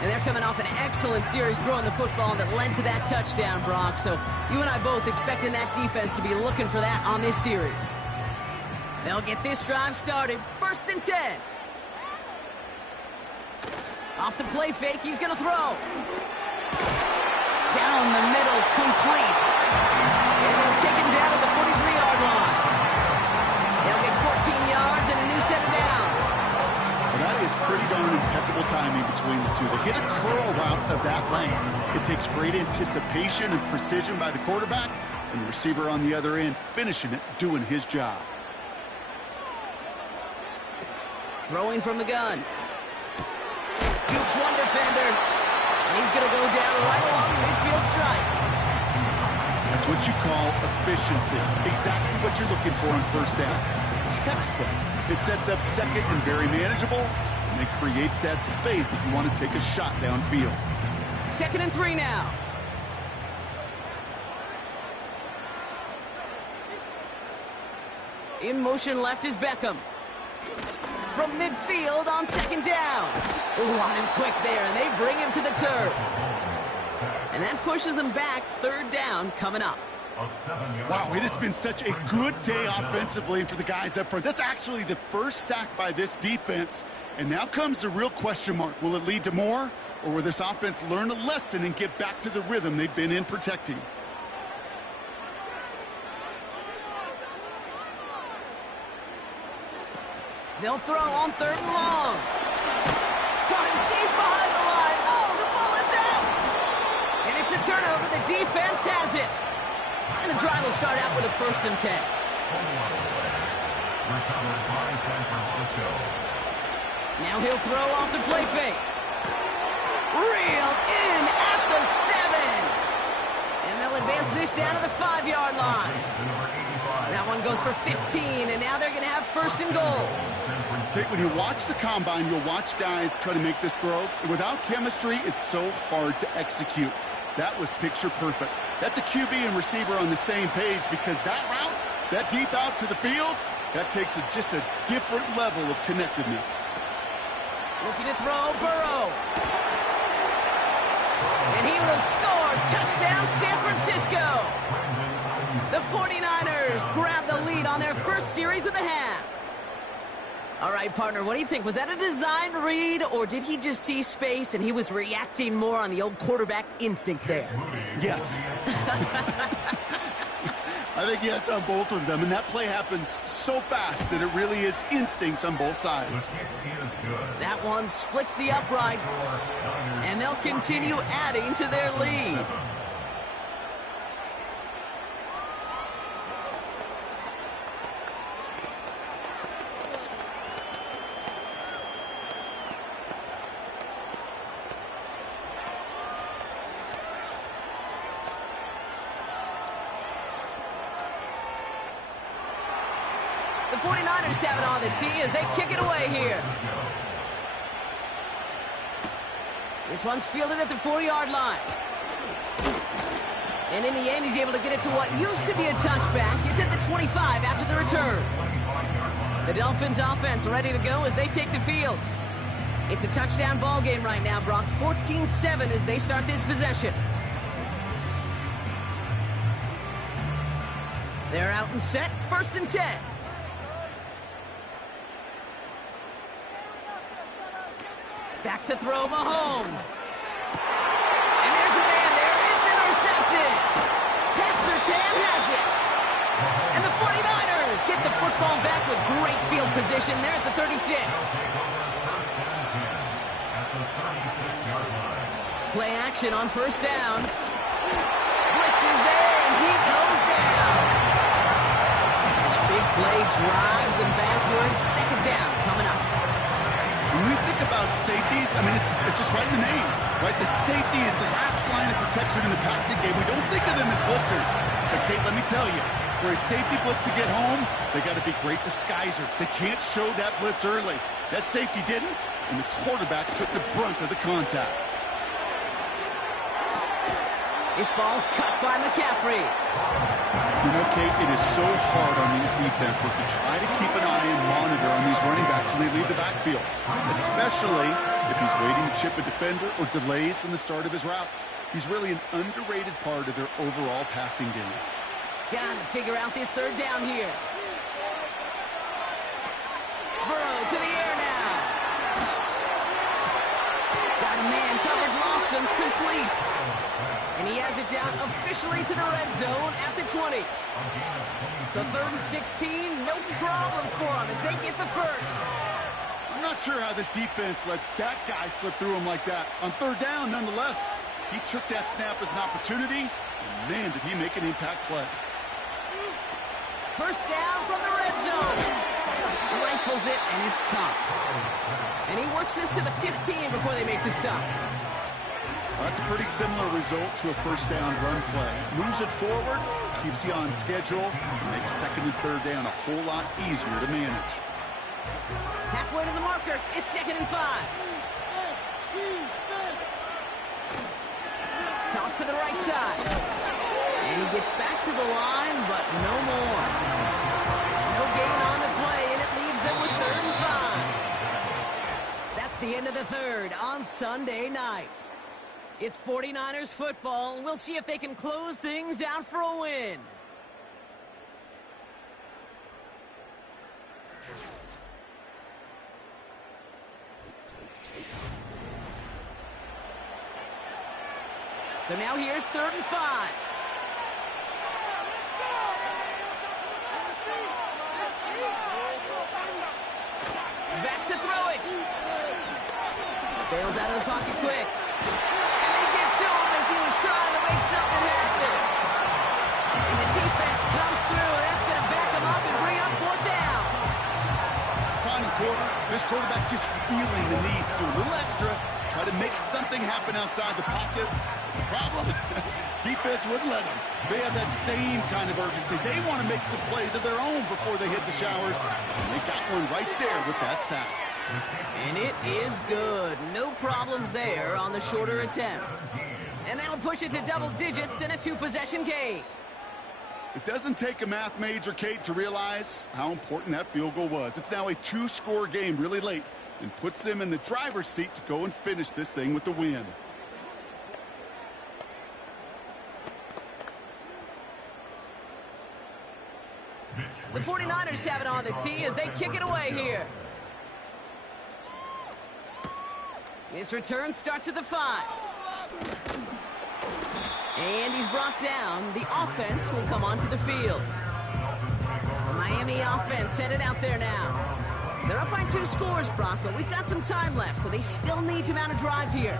And they're coming off an excellent series throwing the football that led to that touchdown, Brock. So you and I both expecting that defense to be looking for that on this series. They'll get this drive started. 1st and 10. Off the play fake, he's going to throw. Down the middle, complete. And they'll take him down at the 43-yard line. They'll get 14 yards and a new set of downs. Well, that is pretty darn impeccable timing between the two. They hit a curl route of that length. It takes great anticipation and precision by the quarterback, and the receiver on the other end finishing it, doing his job. Throwing from the gun. Jukes one defender, and he's going to go down right along the midfield stripe. That's what you call efficiency. Exactly what you're looking for on first down. Textbook. It sets up second and very manageable, and it creates that space if you want to take a shot downfield. 2nd and 3 now. In motion left is Beckham. From midfield on 2nd down. Ooh, on him quick there, and they bring him to the turf. And that pushes them back. 3rd down coming up. Wow, it has been such a good day offensively for the guys up front. That's actually the first sack by this defense. And now comes the real question mark. Will it lead to more, or will this offense learn a lesson and get back to the rhythm they've been in protecting? They'll throw on 3rd and long. Got him deep behind the line. Oh, the ball is out. And it's a turnover. The defense has it. And the drive will start out with a 1st and 10. Recovered by San Francisco. Now he'll throw off the play fake. Reeled in at the 7. And they'll advance this down to the 5-yard line. That one goes for 15, and now they're going to have 1st and goal. Okay, when you watch the combine, you'll watch guys try to make this throw. Without chemistry, it's so hard to execute. That was picture perfect. That's a QB and receiver on the same page, because that route, that deep out to the field, that takes just a different level of connectedness. Looking to throw, Burrow. And he will score. Touchdown, San Francisco. The 49ers grab the lead on their first series of the half. All right, partner, what do you think? Was that a design read, or did he just see space and he was reacting more on the old quarterback instinct there? Yes. I think yes on both of them, and that play happens so fast that it really is instincts on both sides. That one splits the uprights, and they'll continue adding to their lead. The 49ers have it on the tee as they kick it away here. This one's fielded at the 4-yard line. And in the end, he's able to get it to what used to be a touchback. It's at the 25 after the return. The Dolphins offense ready to go as they take the field. It's a touchdown ball game right now, Brock. 14-7 as they start this possession. They're out and set. 1st and 10. Back to throw, Mahomes. And there's a man there. It's intercepted. Pat Surtain has it. And the 49ers get the football back with great field position there at the 36. Play action on 1st down. Blitz is there, and he goes down. And a big play drives them backwards. 2nd down coming up. When we think about safeties, I mean, it's just right in the name, right? The safety is the last line of protection in the passing game. We don't think of them as blitzers. But, Kate, let me tell you, for a safety blitz to get home, they got to be great disguisers. They can't show that blitz early. That safety didn't, and the quarterback took the brunt of the contact. This ball's cut by McCaffrey. You know, Kate, it is so hard on these defenses to try to keep an eye and monitor on these running backs when they leave the backfield, especially if he's waiting to chip a defender or delays in the start of his route. He's really an underrated part of their overall passing game. Gotta figure out this 3rd down here. Burrow to the air now. Got a man, coverage lost him, complete. And he has it down officially to the red zone at the 20. So 3rd and 16, no problem for him as they get the 1st. I'm not sure how this defense let that guy slip through him like that. On third down, nonetheless, he took that snap as an opportunity, and man, did he make an impact play. First down from the red zone. Rifles it, and it's caught. And he works this to the 15 before they make the stop. Well, that's a pretty similar result to a first down run play. Moves it forward, keeps you on schedule, and makes second and third down a whole lot easier to manage. Halfway to the marker, it's 2nd and 5. Toss to the right side. And he gets back to the line, but no more. No gain on the play, and it leaves them with 3rd and 5. That's the end of the third on Sunday night. It's 49ers football. We'll see if they can close things out for a win. So now here's 3rd and 5. Back to throw it. Bails out of the pocket quick. And they get to him as he was trying to make something happen. And the defense comes through. That's going to back him up and bring up 4th down. Final quarter, this quarterback's just feeling the need to do a little extra, try to make something happen outside the pocket. The problem? Defense wouldn't let them. They have that same kind of urgency. They want to make some plays of their own before they hit the showers. And they got one right there with that sack. And it is good. No problems there on the shorter attempt. And that'll push it to double digits in a 2-possession game. It doesn't take a math major, Kate, to realize how important that field goal was. It's now a 2-score game really late and puts them in the driver's seat to go and finish this thing with the win. The 49ers have it on the tee as they kick it away here. This return starts at the 5. And he's brought down. The offense will come onto the field. The Miami offense headed out there now. They're up by 2 scores, Brock, but we've got some time left, so they still need to mount a drive here.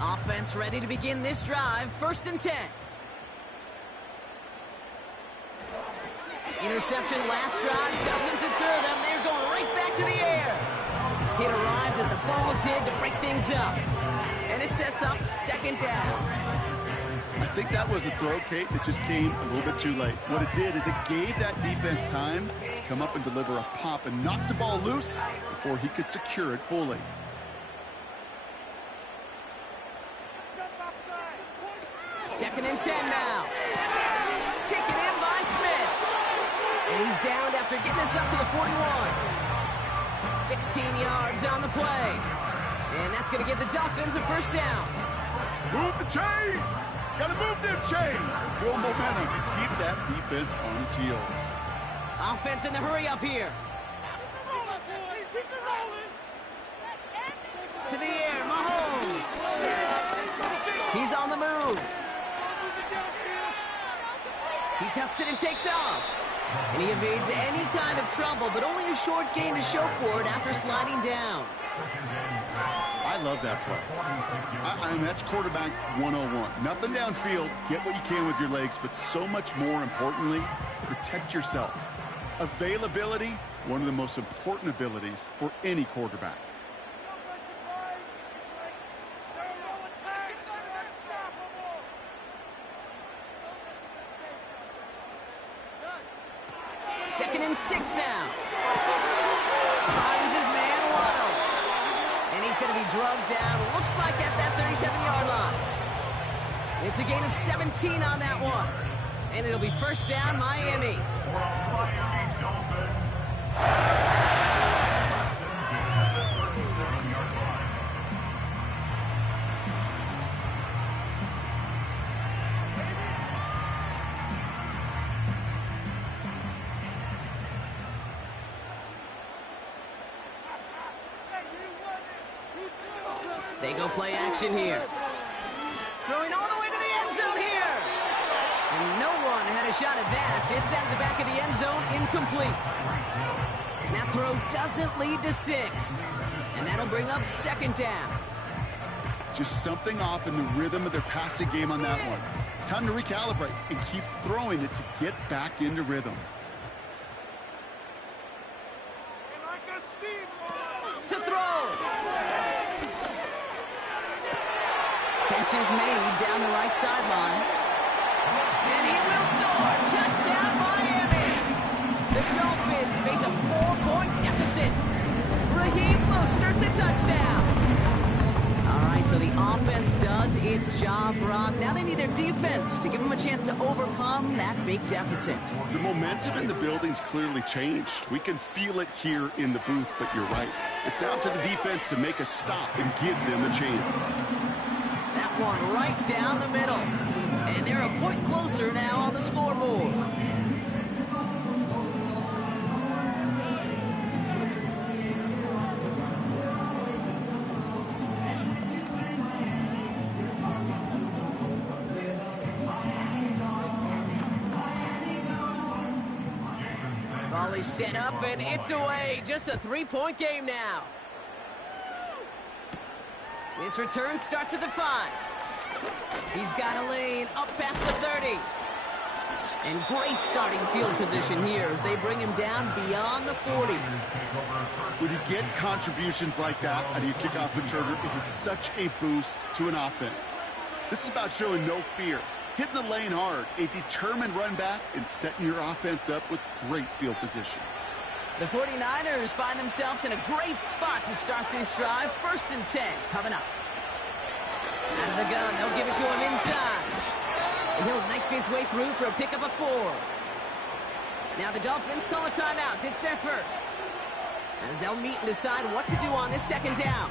Offense ready to begin this drive. 1st and 10. Interception last drive doesn't deter them. They're going right back to the air. It arrived as the ball did to break things up. And it sets up 2nd down. I think that was a throw, Kate, that just came a little bit too late. What it did is it gave that defense time to come up and deliver a pop and knock the ball loose before he could secure it fully. Second and 10 now. Taken in by Smith. And he's downed after getting this up to the 41. 16 yards on the play. And that's going to give the Dolphins a 1st down. Move the chains! Gotta move them chains! Build momentum and keep that defense on its heels. Offense in the hurry up here. To the air, Mahomes. He's on the move. He tucks it and takes off. And he evades any kind of trouble, but only a short gain to show for it after sliding down. I love that play. I mean, that's quarterback 101. Nothing downfield, get what you can with your legs, but so much more importantly, protect yourself. Availability, one of the most important abilities for any quarterback. Second and 6 now. Finds his man Waddle. And he's going to be drugged down, looks like at that 37-yard line. It's a gain of 17 on that one. And it'll be 1st down, Miami. They go play action here. Throwing all the way to the end zone here. And no one had a a shot at that. It's out of the back of the end zone, incomplete. That throw doesn't lead to 6. And that'll bring up second down. Just something off in the rhythm of their passing game on that one. Time to recalibrate and keep throwing it to get back into rhythm. To throw. Catch is made down the right sideline. And he will score. Touchdown, Miami. The Dolphins face a 4-point deficit. Raheem Mostert, the touchdown. All right, so the offense does its job, Brock. Now they need their defense to give them a chance to overcome that big deficit. The momentum in the building's clearly changed. We can feel it here in the booth, but you're right. It's down to the defense to make a stop and give them a chance. That one right down the middle. And they're a point closer now on the scoreboard. Volley set up and it's away. Just a 3-point game now. This return starts at the 5. He's got a lane up past the 30. And great starting field position here as they bring him down beyond the 40. When you get contributions like that out of your kickoff returner, it is such a boost to an offense. This is about showing no fear, hitting the lane hard, a determined run back, and setting your offense up with great field position. The 49ers find themselves in a great spot to start this drive. 1st and 10 coming up. Out of the gun, they'll give it to him inside. And he'll knife his way through for a pickup of 4. Now the Dolphins call a timeout. It's their first. As they'll meet and decide what to do on this second down.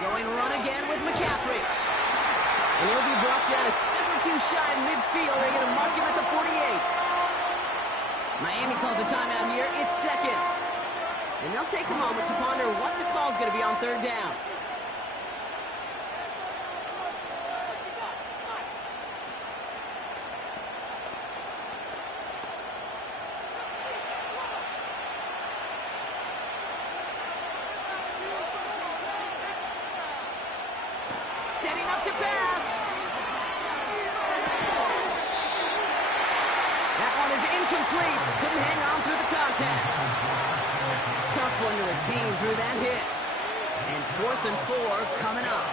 Going run again with McCaffrey. And he'll be brought down a step or two shy in midfield. They're going to mark him at the 48. Miami calls a timeout here. It's second. And they'll take a moment to ponder what the call is going to be on third down. Setting up to pass. That one is incomplete. Couldn't hang on through the contact. Tough one to retain through that hit. And 4th and 4 coming up.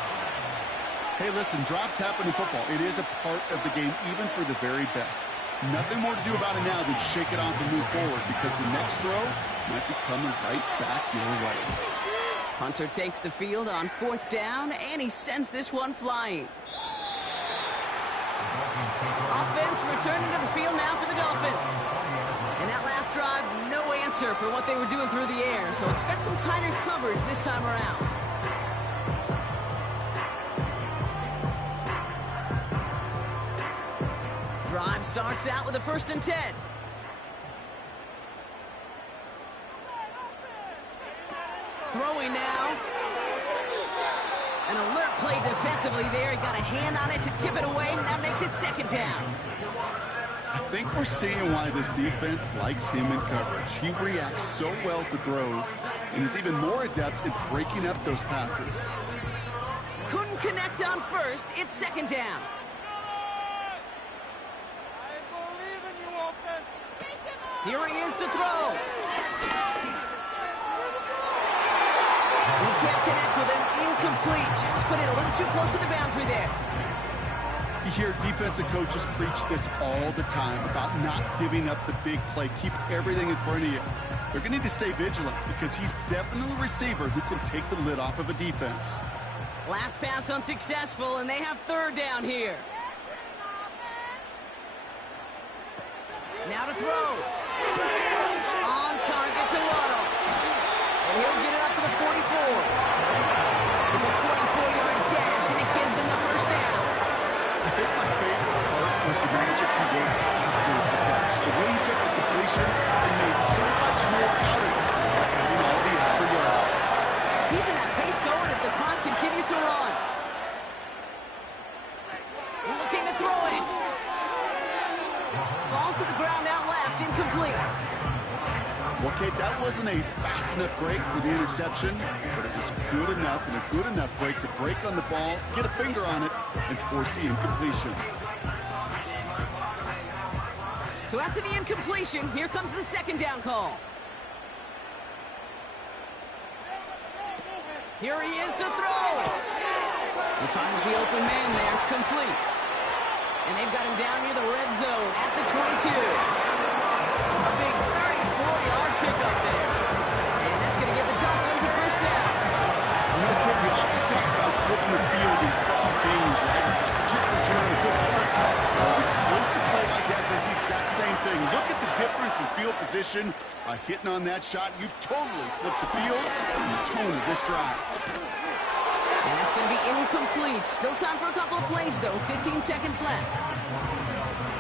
Hey, listen, drops happen in football. It is a part of the game, even for the very best. Nothing more to do about it now than shake it off and move forward, because the next throw might be coming right back your way. Hunter takes the field on 4th down, and he sends this one flying. Offense returning to the field now for the Dolphins. And that last drive, no answer for what they were doing through the air, so expect some tighter coverage this time around. Drive starts out with a 1st and 10. Throwing now. An alert play defensively there. He got a hand on it to tip it away, and that makes it second down. I think we're seeing why this defense likes him in coverage. He reacts so well to throws and is even more adept at breaking up those passes. Couldn't connect on first. It's second down. Here he is to throw. He can't connect with him. Incomplete. Just put it a little too close to the boundary there. You hear defensive coaches preach this all the time about not giving up the big play. Keep everything in front of you. They're going to need to stay vigilant because he's definitely a receiver who can take the lid off of a defense. Last pass unsuccessful, and they have third down here. Now to throw. On target to Waddle. And he'll get it up to the 44. It's a 24-yard gash, and it gives them the first down. I think my favorite wasn't a fast enough break for the interception, but it was good enough and a good enough break to break on the ball, get a finger on it, and force the incompletion. So after the incompletion, here comes the second down call. Here he is to throw. He finds the open man there, complete. And they've got him down near the red zone at the 22. A big 34-yard pickup there. And that's going to give the Dolphins a first down. You know, kid, we often talk about flipping the field in special teams, right? A kick return, a good punt. Well, an explosive play like that does the exact same thing. Look at the difference in field position. By hitting on that shot, you've totally flipped the field and the tone of this drive. And that's going to be incomplete. Still time for a couple of plays, though. 15 seconds left.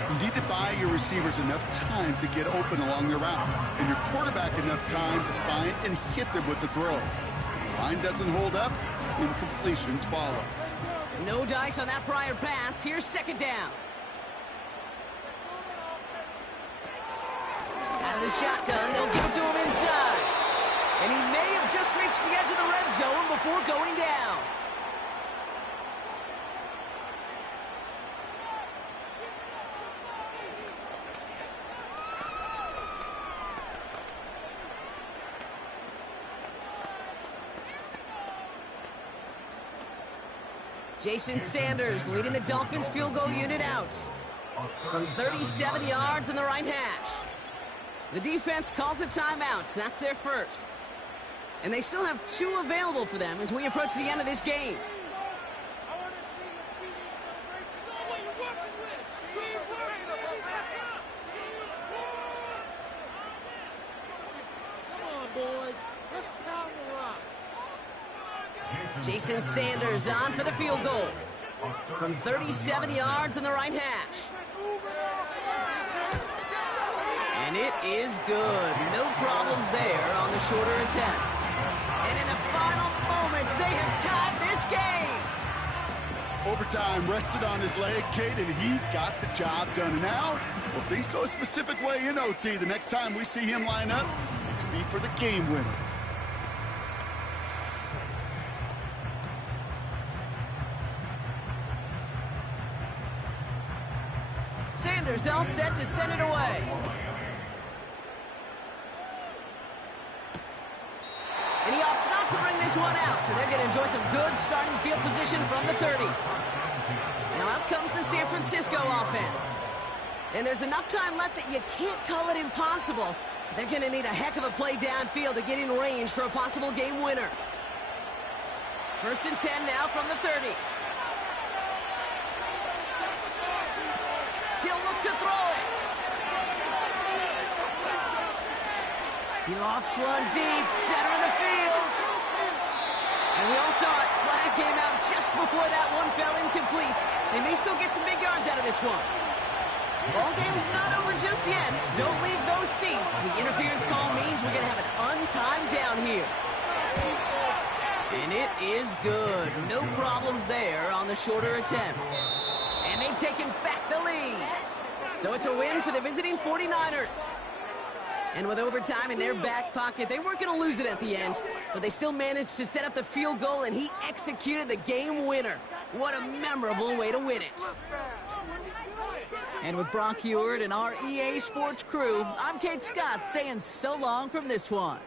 You need to buy your receivers enough time to get open along their route, and your quarterback enough time to find and hit them with the throw. The line doesn't hold up, incompletions follow. No dice on that prior pass. Here's second down. Out of the shotgun, they'll give it to him inside. And he may have just reached the edge of the red zone before going down. Jason Sanders leading the Dolphins field goal unit out from 37 yards in the right hash. The defense calls a timeout, so that's their first. And they still have 2 available for them as we approach the end of this game. Jason Sanders on for the field goal from 37 yards in the right hash. And it is good. No problems there on the shorter attempt. And in the final moments, they have tied this game. Overtime rested on his leg, Kate, and he got the job done. And now, if things go a specific way in OT, the next time we see him line up, it could be for the game winner. Sanders all set to send it away. And he opts not to bring this one out, so they're going to enjoy some good starting field position from the 30. Now out comes the San Francisco offense. And there's enough time left that you can't call it impossible. They're going to need a heck of a play downfield to get in range for a possible game winner. 1st and 10 now from the 30. He'll look to throw it. He lofts one deep, center of the field. And we all saw it. Flag came out just before that one fell incomplete. They may still get some big yards out of this one. Ball game's not over just yet. Don't leave those seats. The interference call means we're going to have an untimed down here. And it is good. No problems there on the shorter attempt. And they've taken back the lead. So it's a win for the visiting 49ers. And with overtime in their back pocket, they weren't going to lose it at the end, but they still managed to set up the field goal, and he executed the game winner. What a memorable way to win it. And with Brock Huard and our EA Sports crew, I'm Kate Scott saying so long from this one.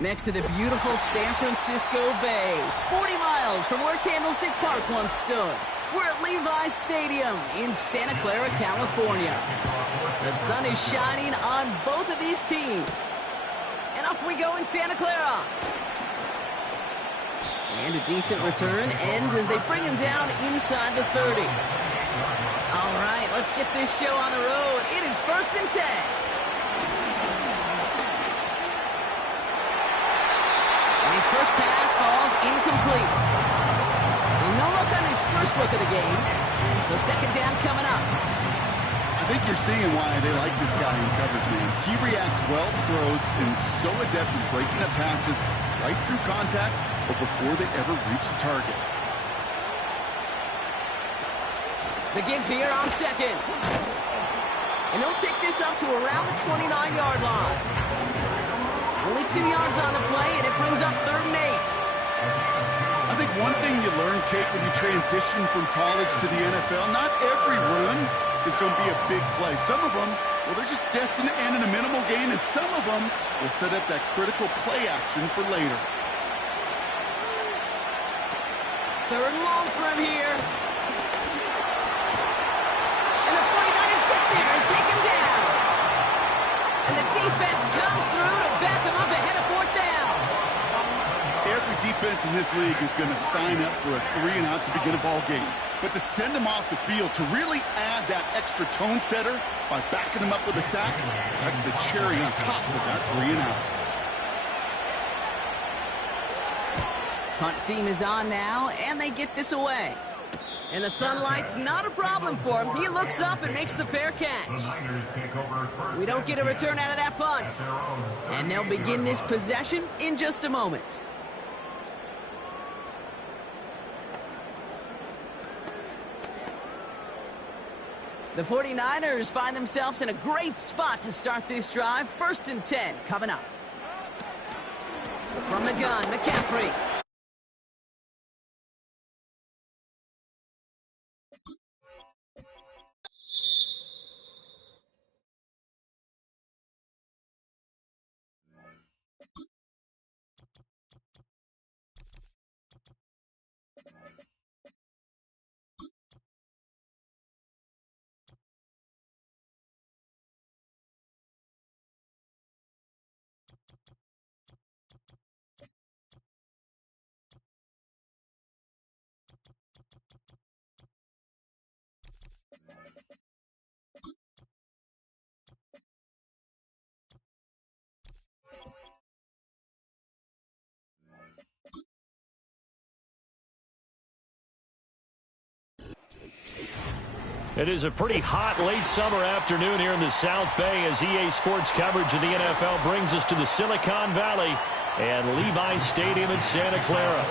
Next to the beautiful San Francisco Bay, 40 miles from where Candlestick Park once stood. We're at Levi's Stadium in Santa Clara, California. The sun is shining on both of these teams. And off we go in Santa Clara. And a decent return ends as they bring him down inside the 30. All right, let's get this show on the road. It is 1st and 10. His first pass falls incomplete. No look on his first look of the game. So 2nd down coming up. I think you're seeing why they like this guy in coverage, man. He reacts well to throws and is so adept in breaking up passes right through contact or before they ever reach the target. The give here on 2nd. And he'll take this up to around the 29-yard line. Only 2 yards on the play, and it brings up 3rd and 8. I think one thing you learn, Kate, when you transition from college to the NFL, not every run is going to be a big play. Some of them, well, they're just destined to end in a minimal gain, and some of them will set up that critical play action for later. 3rd and long for him here. And the 49ers get there and take him down. And the defense comes through to back him up ahead of 4th down. Every defense in this league is going to sign up for a 3-and-out to begin a ball game. But to send him off the field, to really add that extra tone setter by backing him up with a sack, that's the cherry on top of that 3-and-out. Punt team is on now, and they get this away. And the sunlight's not a problem for him. He looks up and makes the fair catch. We don't get a return out of that punt. And they'll begin this possession in just a moment. The 49ers find themselves in a great spot to start this drive. 1st and 10 coming up. From the gun, McCaffrey. It is a pretty hot late summer afternoon here in the South Bay as EA Sports coverage of the NFL brings us to the Silicon Valley and Levi's Stadium in Santa Clara.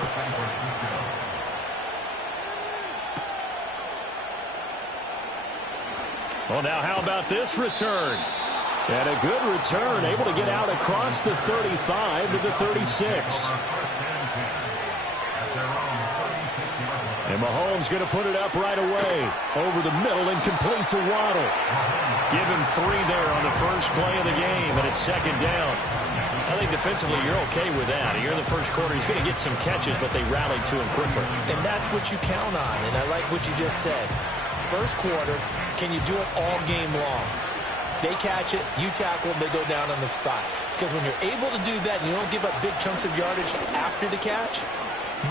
Well, now how about this return? And a good return, able to get out across the 35 to the 36. And Mahomes going to put it up right away. Over the middle and complete to Waddle. Give him 3 there on the first play of the game, and it's 2nd down. I think defensively you're okay with that. Here in the first quarter, he's going to get some catches, but they rallied to him quicker. And that's what you count on, and I like what you just said. First quarter, can you do it all game long? They catch it, you tackle them, they go down on the spot. Because when you're able to do that and you don't give up big chunks of yardage after the catch,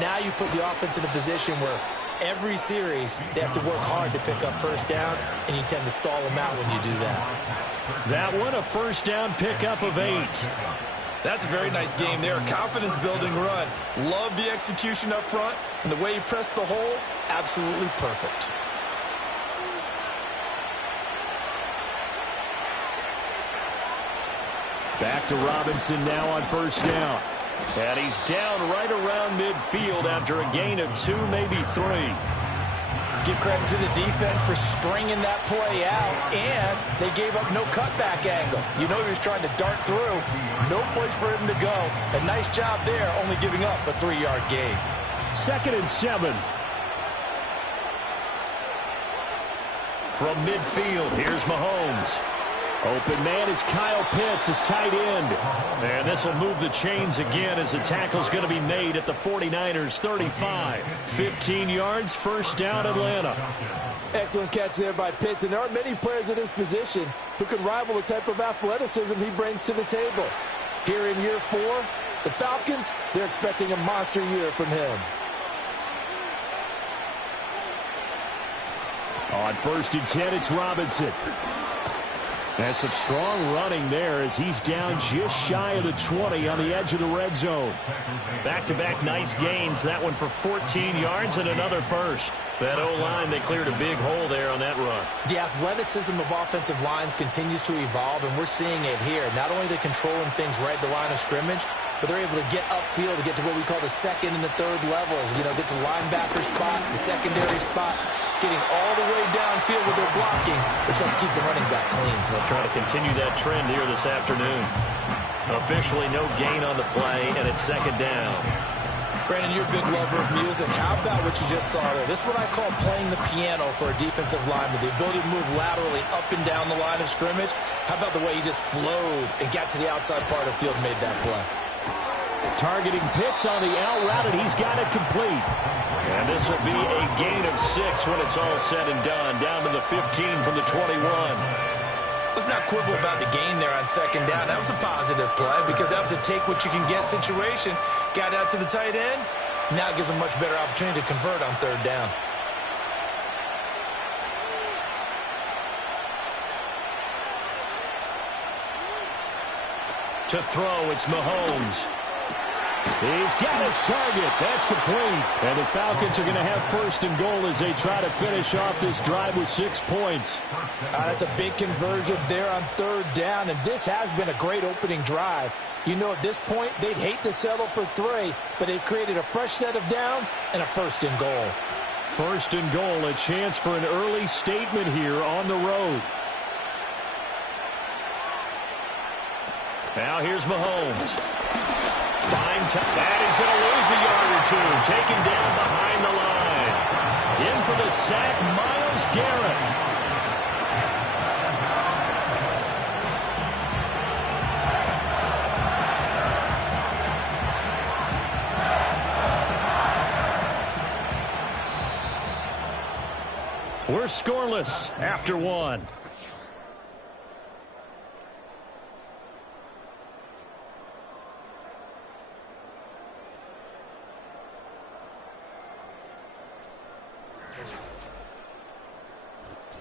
now you put the offense in a position where every series they have to work hard to pick up first downs, and you tend to stall them out when you do that. That one, a first down pickup of 8. That's a very nice game there. Confidence-building run. Love the execution up front, and the way he pressed the hole, absolutely perfect. Back to Robinson now on first down. And he's down right around midfield after a gain of 2, maybe 3. Give credit to the defense for stringing that play out, and they gave up no cutback angle. You know he was trying to dart through. No place for him to go. A nice job there, only giving up a 3-yard gain. 2nd and 7. From midfield, here's Mahomes. Open man is Kyle Pitts, his tight end. And this will move the chains again as the tackle's going to be made at the 49ers 35. 15 yards, first down Atlanta. Excellent catch there by Pitts, and there aren't many players in his position who can rival the type of athleticism he brings to the table. Here in year 4, the Falcons, they're expecting a monster year from him. On 1st and 10, it's Robinson. That's some strong running there as he's down just shy of the 20 on the edge of the red zone. Back-to-back nice gains. That one for 14 yards and another first. That O-line, they cleared a big hole there on that run. The athleticism of offensive lines continues to evolve, and we're seeing it here. Not only are they controlling things right at the line of scrimmage, but they're able to get upfield to get to what we call the 2nd and the 3rd levels. You know, get to linebacker spot, the secondary spot, getting all the way downfield with their blocking, which helps keep the running back clean. They'll try to continue that trend here this afternoon. Officially no gain on the play, and it's 2nd down. Brandon, you're a big lover of music. How about what you just saw there? This is what I call playing the piano for a defensive lineman. The ability to move laterally up and down the line of scrimmage. How about the way he just flowed and got to the outside part of the field and made that play? Targeting Pitts on the out route, and he's got it complete. And this will be a gain of 6 when it's all said and done. Down to the 15 from the 21. Let's not quibble about the gain there on 2nd down. That was a positive play because that was a take-what-you-can-get situation. Got out to the tight end. Now it gives him much better opportunity to convert on 3rd down. To throw, it's Mahomes. He's got his target. That's complete. And the Falcons are going to have 1st and goal as they try to finish off this drive with 6 points. That's a big conversion there on 3rd down, and this has been a great opening drive. You know, at this point, they'd hate to settle for 3, but they've created a fresh set of downs and a 1st and goal. 1st and goal, a chance for an early statement here on the road. Now here's Mahomes. And he's going to lose a yard or 2. Taken down behind the line. In for the sack, Myles Garrett. We're scoreless after 1.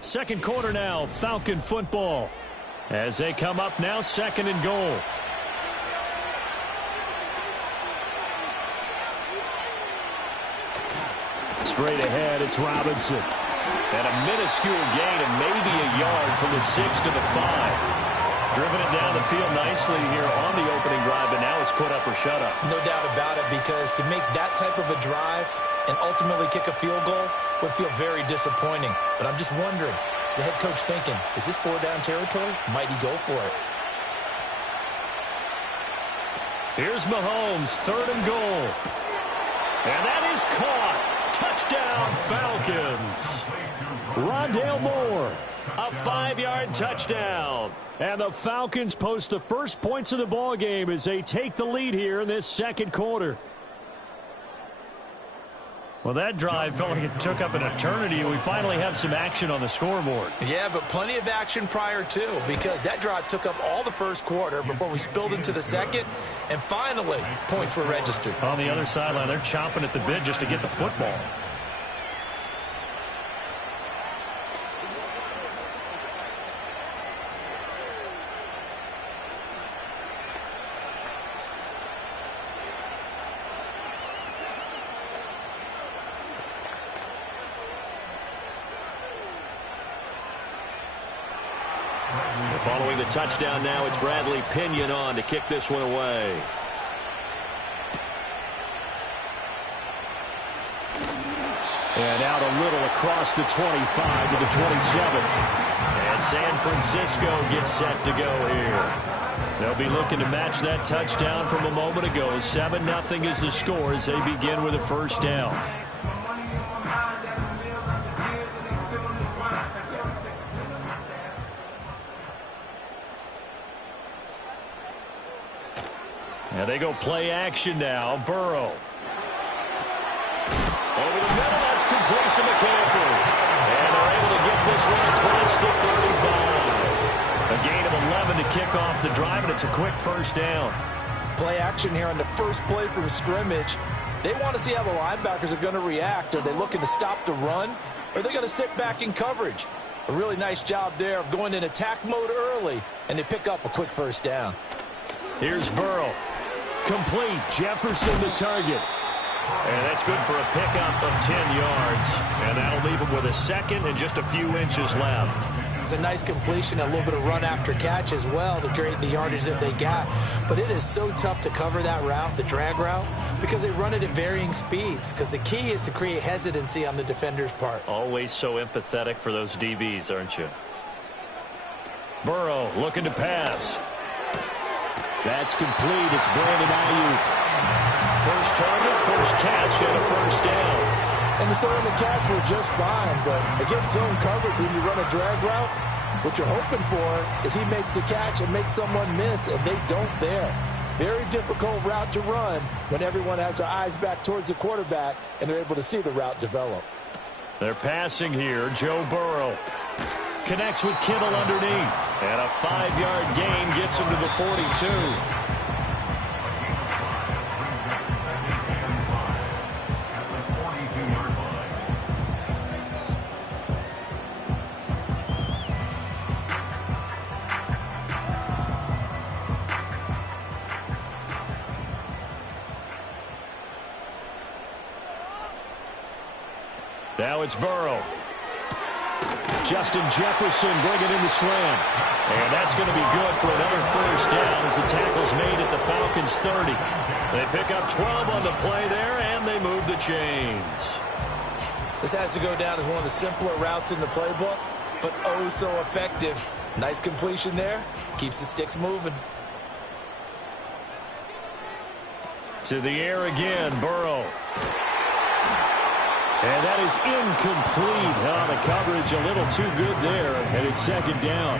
Second quarter now, Falcon football. As they come up now, 2nd and goal. Straight ahead, it's Robinson. And a minuscule gain of maybe a yard from the 6 to the 5. Driven it down the field nicely here on the opening drive, but now it's put up or shut up. No doubt about it, because to make that type of a drive and ultimately kick a field goal would feel very disappointing. But I'm just wondering, is the head coach thinking, is this 4-down territory? Might he go for it? Here's Mahomes, 3rd and goal. And that is caught. Touchdown, Falcons. Rondale Moore, a 5-yard touchdown. And the Falcons post the first points of the ball game as they take the lead here in this 2nd quarter. Well, that drive felt like it took up an eternity, and we finally have some action on the scoreboard. Yeah, but plenty of action prior to, because that drive took up all the 1st quarter before we spilled into the 2nd, and finally, points were registered. On the other sideline, they're chomping at the bit just to get the football. Following the touchdown now, it's Bradley Pinion on to kick this one away. And out a little across the 25 to the 27. And San Francisco gets set to go here. They'll be looking to match that touchdown from a moment ago. 7-0 is the score as they begin with a first down. And they go play action now. Burrow. Over the middle, that's complete to McCaffrey. And they're able to get this one across the 35. A gain of 11 to kick off the drive, and it's a quick first down. Play action here on the first play from scrimmage. They want to see how the linebackers are going to react. Are they looking to stop the run, or are they going to sit back in coverage? A really nice job there of going in attack mode early, and they pick up a quick first down. Here's Burrow. Complete. Jefferson the target. And that's good for a pickup of 10 yards. And that'll leave him with a second and just a few inches left. It's a nice completion, a little bit of run after catch as well to create the yardage that they got. But it is so tough to cover that route, the drag route, because they run it at varying speeds. Because the key is to create hesitancy on the defender's part. Always so empathetic for those DBs, aren't you? Burrow looking to pass. That's complete. It's Brandon Ayuk. First target, first catch, and a first down. And the throw and the catch were just fine, but against zone coverage, when you run a drag route, what you're hoping for is he makes the catch and makes someone miss, and they don't there. Very difficult route to run when everyone has their eyes back towards the quarterback and they're able to see the route develop. They're passing here. Joe Burrow connects with Kittle underneath, and a 5-yard gain gets him to the 42. Now it's Burrow. Justin Jefferson bringing in the slam. And that's going to be good for another first down as the tackle's made at the Falcons' 30. They pick up 12 on the play there, and they move the chains. This has to go down as one of the simpler routes in the playbook, but oh so effective. Nice completion there. Keeps the sticks moving. To the air again, Burrow. And that is incomplete. The coverage a little too good there, and it's second down.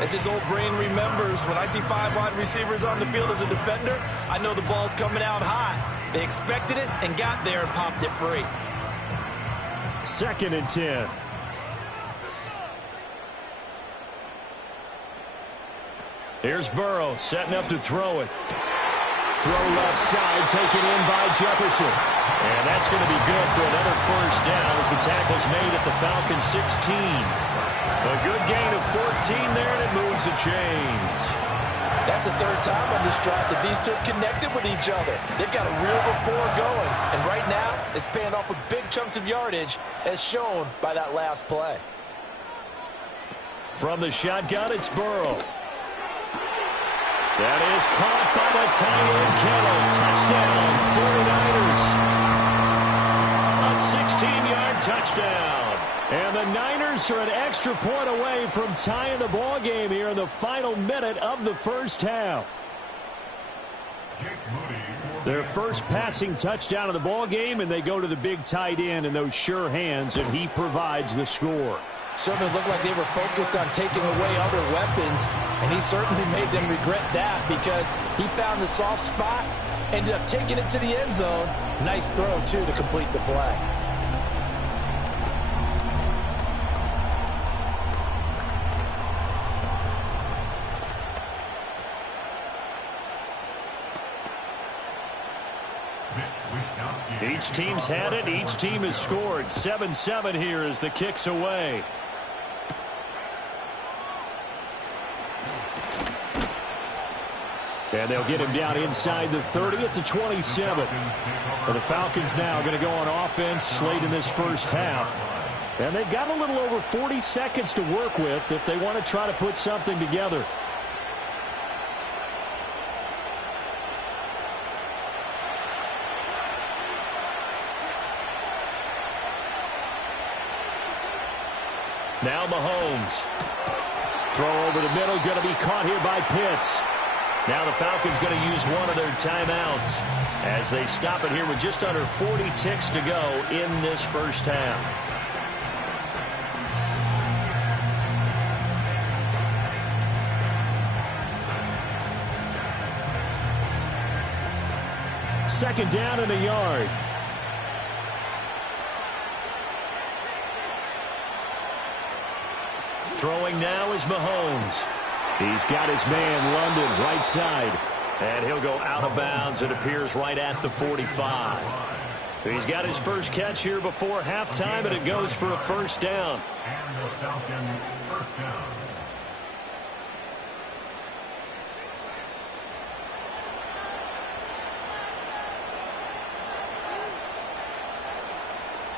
As his old brain remembers, when I see 5 wide receivers on the field as a defender, I know the ball's coming out high. They expected it and got there and popped it free. Second and 10. Here's Burrow setting up to throw it. Throw left side, taken in by Jefferson. And that's going to be good for another first down as the tackle's made at the Falcons' 16. A good gain of 14 there, and it moves the chains. That's the third time on this drive that these two have connected with each other. They've got a real rapport going. And right now, it's paying off with big chunks of yardage, as shown by that last play. From the shotgun, it's Burrow. That is caught by the tight end, Kittle. Touchdown, 49ers. A 16-yard touchdown. And the Niners are an extra point away from tying the ball game here in the final minute of the first half. Their first passing touchdown of the ball game, and they go to the big tight end in those sure hands, and he provides the score. Certainly looked like they were focused on taking away other weapons, and he certainly made them regret that because he found the soft spot, ended up taking it to the end zone. Nice throw, too, to complete the play. Each team's had it. Each team has scored. 7-7 here as the kick's away. And they'll get him down inside the 30 at the 27. And the Falcons now going to go on offense late in this first half. And they've got a little over 40 seconds to work with if they want to try to put something together. Now Mahomes. Throw over the middle, going to be caught here by Pitts. Now the Falcons going to use one of their timeouts as they stop it here with just under 40 ticks to go in this first half. Second down and a yard. Throwing now is Mahomes. He's got his man, London, right side. And he'll go out of bounds. It appears right at the 45. He's got his first catch here before halftime, and it goes for a first down. And the Falcons first down.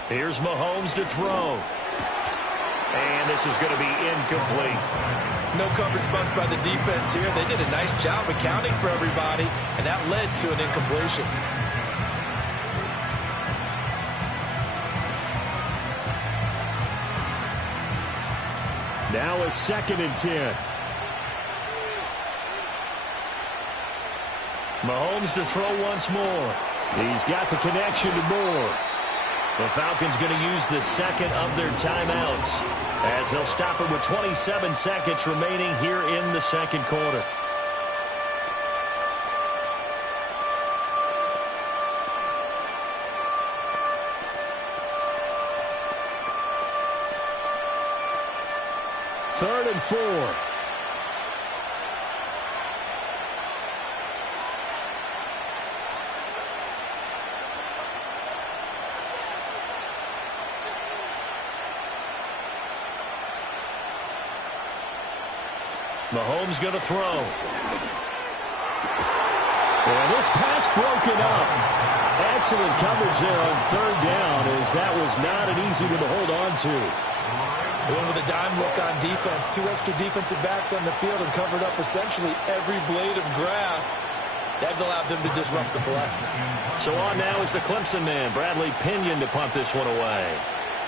Here's Mahomes to throw. And this is going to be incomplete. No coverage bust by the defense here. They did a nice job accounting for everybody, and that led to an incompletion. Now a 2nd and 10. Mahomes to throw once more. He's got the connection to Moore. The Falcons going to use the second of their timeouts as they'll stop it with 27 seconds remaining here in the second quarter. Third and 4. Mahomes going to throw. And this pass broken up. Excellent coverage there on third down, as that was not an easy one to hold on to. They went with a dime look on defense. 2 extra defensive backs on the field and covered up essentially every blade of grass. That allowed them to disrupt the play. So on now is the Clemson man, Bradley Pinion, to punt this one away.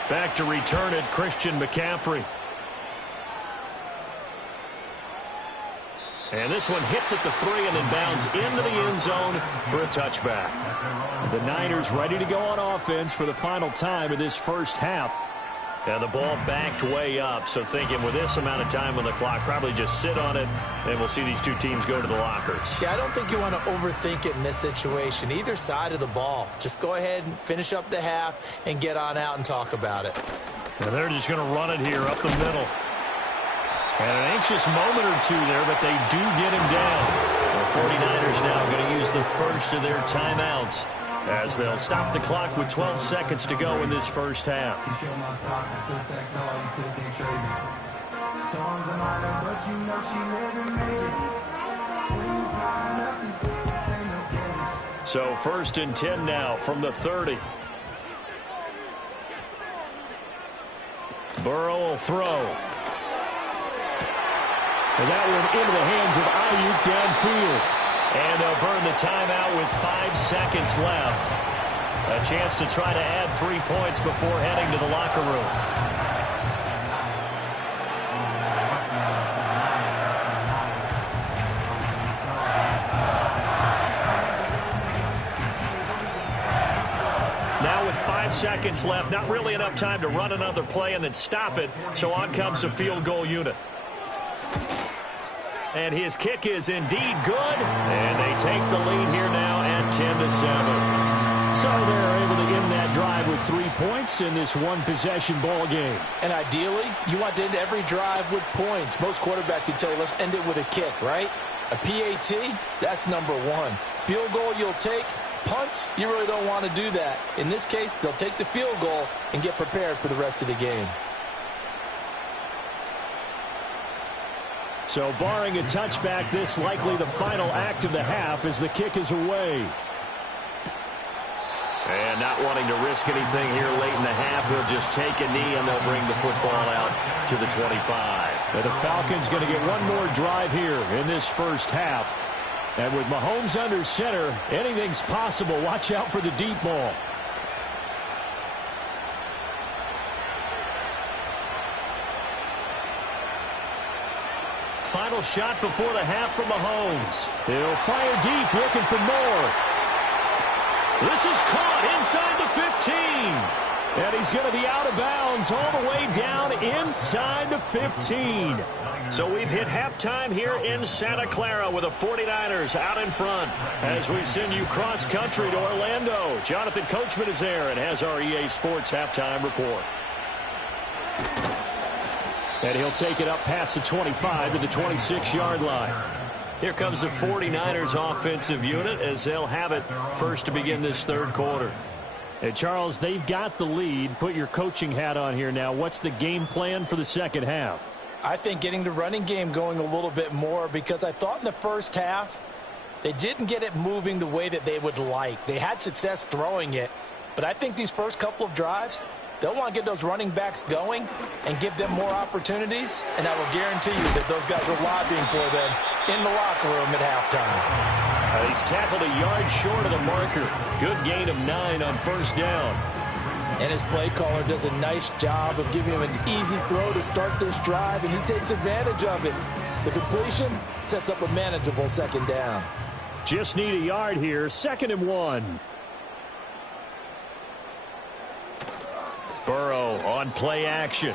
Back to return it, Christian McCaffrey. And this one hits at the 3 and then bounds into the end zone for a touchback. The Niners ready to go on offense for the final time of this first half. And the ball backed way up, so thinking with this amount of time on the clock, probably just sit on it, and we'll see these two teams go to the lockers. Yeah, I don't think you want to overthink it in this situation. Either side of the ball. Just go ahead and finish up the half and get on out and talk about it. And they're just going to run it here up the middle. And an anxious moment or two there, but they do get him down. The 49ers now going to use the first of their timeouts as they'll stop the clock with 12 seconds to go in this first half. So 1st and 10 now from the 30. Burrow will throw. And that one into the hands of Ayuk downfield. And they'll burn the timeout with 5 seconds left. A chance to try to add 3 points before heading to the locker room. Now with 5 seconds left, not really enough time to run another play and then stop it. So on comes the field goal unit. And his kick is indeed good. And they take the lead here now at 10-7. So they're able to end that drive with 3 points in this one-possession ball game. And ideally, you want to end every drive with points. Most quarterbacks would tell you, let's end it with a kick, right? A PAT, that's number 1. Field goal you'll take. Punts, you really don't want to do that. In this case, they'll take the field goal and get prepared for the rest of the game. So barring a touchback, this likely the final act of the half as the kick is away. And not wanting to risk anything here late in the half, he'll just take a knee and they'll bring the football out to the 25. And the Falcons going to get one more drive here in this first half. And with Mahomes under center, anything's possible. Watch out for the deep ball. Final shot before the half from Mahomes. He'll fire deep, looking for more. This is caught inside the 15. And he's going to be out of bounds all the way down inside the 15. So we've hit halftime here in Santa Clara with the 49ers out in front. As we send you cross-country to Orlando, Jonathan Coachman is there and has our EA Sports halftime report. And he'll take it up past the 25 to the 26-yard line. Here comes the 49ers offensive unit as they'll have it first to begin this third quarter. And Charles, they've got the lead. Put your coaching hat on here now. What's the game plan for the second half? I think getting the running game going a little bit more, because I thought in the first half they didn't get it moving the way that they would like. They had success throwing it, but I think these first couple of drives, they'll want to get those running backs going and give them more opportunities, and I will guarantee you that those guys are lobbying for them in the locker room at halftime. He's tackled a yard short of the marker. Good gain of 9 on first down. And his play caller does a nice job of giving him an easy throw to start this drive, and he takes advantage of it. The completion sets up a manageable second down. Just need a yard here. 2nd and 1. Burrow on play action.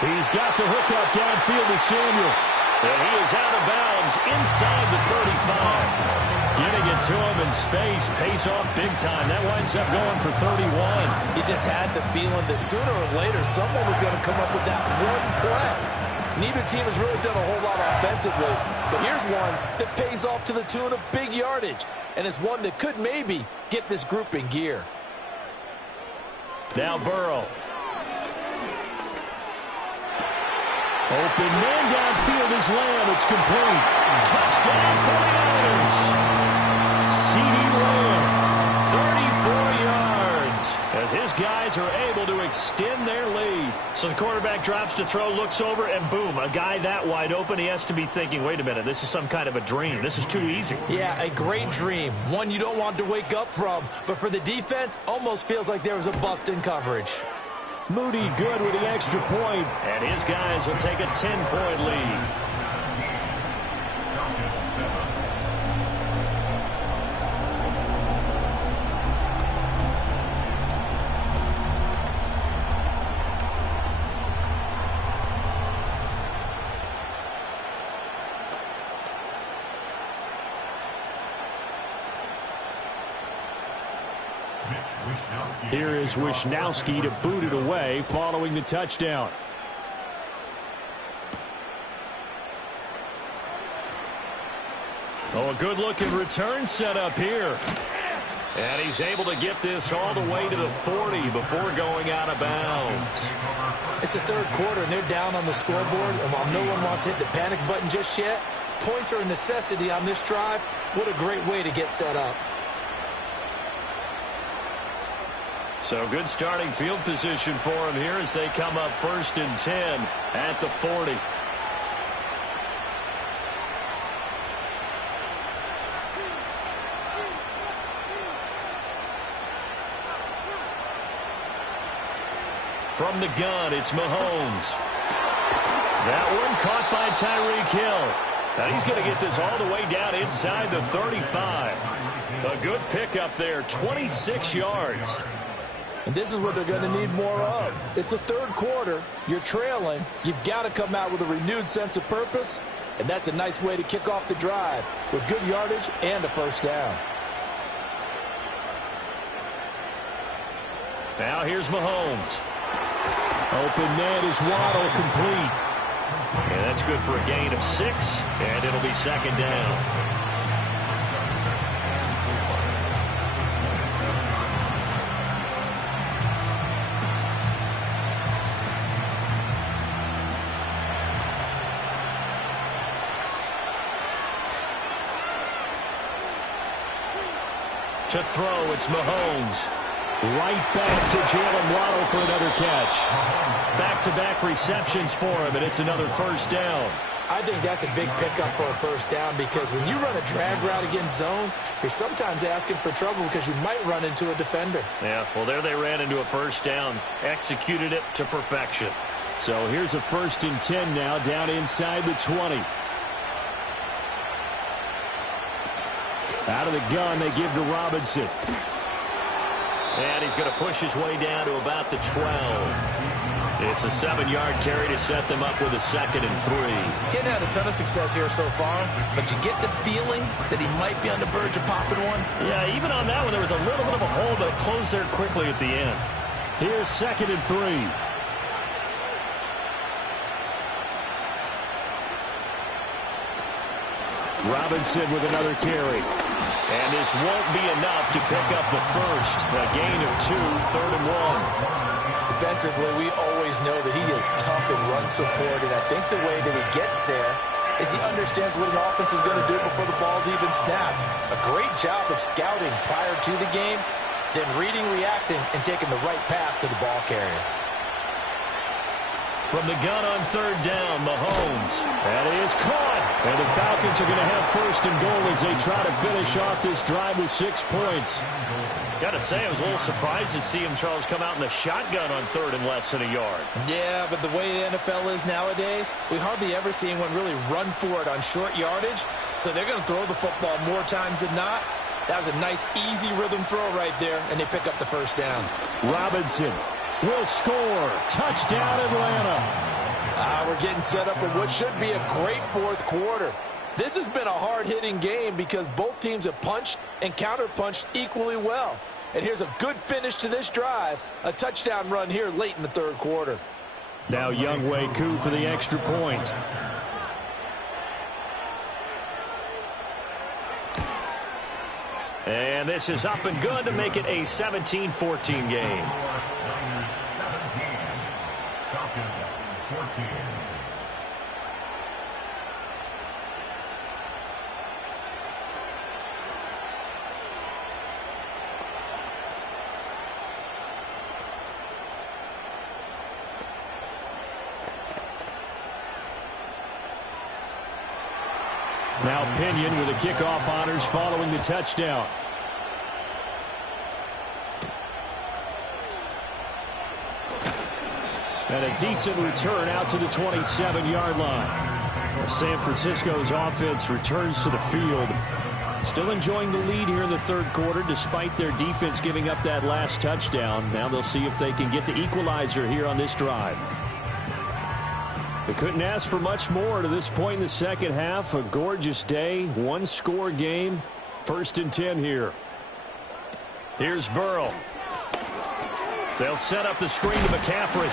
He's got the hook up downfield to Samuel. And he is out of bounds inside the 35. Getting it to him in space, pays off big time. That winds up going for 31. He just had the feeling that sooner or later someone was going to come up with that one play. Neither team has really done a whole lot offensively, but here's one that pays off to the tune of big yardage, and it's one that could maybe get this group in gear. Now Burrow. Open man downfield is Lamb. It's complete. Touchdown 49ers. CeeDee Lamb, 34 yards. As his guys are able to extend their lead. So the quarterback drops to throw, looks over, and boom, a guy that wide open. He has to be thinking, wait a minute, this is some kind of a dream. This is too easy. Yeah, a great dream. One you don't want to wake up from. But for the defense, almost feels like there was a bust in coverage. Moody good with the extra point, and his guys will take a 10-point lead. Here is Wishnowsky to boot it away following the touchdown. Oh, a good-looking return set up here. And he's able to get this all the way to the 40 before going out of bounds. It's the third quarter, and they're down on the scoreboard. And while no one wants to hit the panic button just yet, points are a necessity on this drive. What a great way to get set up. So good starting field position for him here as they come up 1st and 10 at the 40. From the gun, it's Mahomes. That one caught by Tyreek Hill. Now he's going to get this all the way down inside the 35. A good pickup there, 26 yards. And this is what they're going to need more of. It's the third quarter. You're trailing. You've got to come out with a renewed sense of purpose. And that's a nice way to kick off the drive with good yardage and a first down. Now here's Mahomes. Open man is Waddle, complete. And that's good for a gain of 6. And it'll be 2nd down. To throw, it's Mahomes. Right back to Jalen Waddle for another catch. Back-to-back receptions for him, and it's another first down. I think that's a big pickup for a first down, because when you run a drag route against zone, you're sometimes asking for trouble because you might run into a defender. Yeah, well, there they ran into a first down. Executed it to perfection. So here's a 1st and 10 now, down inside the 20. Out of the gun, they give to Robinson. And he's going to push his way down to about the 12. It's a 7-yard carry to set them up with a 2nd and 3. Getting had a ton of success here so far, but you get the feeling that he might be on the verge of popping one. Yeah, even on that one, there was a little bit of a hole, but it closed there quickly at the end. Here's 2nd and 3. Robinson with another carry. And this won't be enough to pick up the first. A gain of 2, 3rd and 1. Defensively, we always know that he is tough in run support, and I think the way that he gets there is he understands what an offense is going to do before the ball's even snapped. A great job of scouting prior to the game, then reading, reacting, and taking the right path to the ball carrier. From the gun on 3rd down, Mahomes. That is caught. And the Falcons are going to have 1st and goal as they try to finish off this drive with 6 points. Got to say, I was a little surprised to see him, Charles, come out in the shotgun on 3rd and less than a yard. Yeah, but the way the NFL is nowadays, we hardly ever see anyone really run for it on short yardage. So they're going to throw the football more times than not. That was a nice, easy rhythm throw right there, and they pick up the 1st down. Robinson will score. Touchdown, Atlanta. We're getting set up for what should be a great 4th quarter. This has been a hard-hitting game because both teams have punched and counter-punched equally well. And here's a good finish to this drive. A touchdown run here late in the 3rd quarter. Now Younghoe Koo for the extra point. And this is up and good to make it a 17-14 game. Now Pinion with the kickoff honors following the touchdown. And a decent return out to the 27-yard line. San Francisco's offense returns to the field. Still enjoying the lead here in the 3rd quarter despite their defense giving up that last touchdown. Now they'll see if they can get the equalizer here on this drive. They couldn't ask for much more to this point in the 2nd half. A gorgeous day, 1-score game. 1st and 10 here. Here's Burrow. They'll set up the screen to McCaffrey.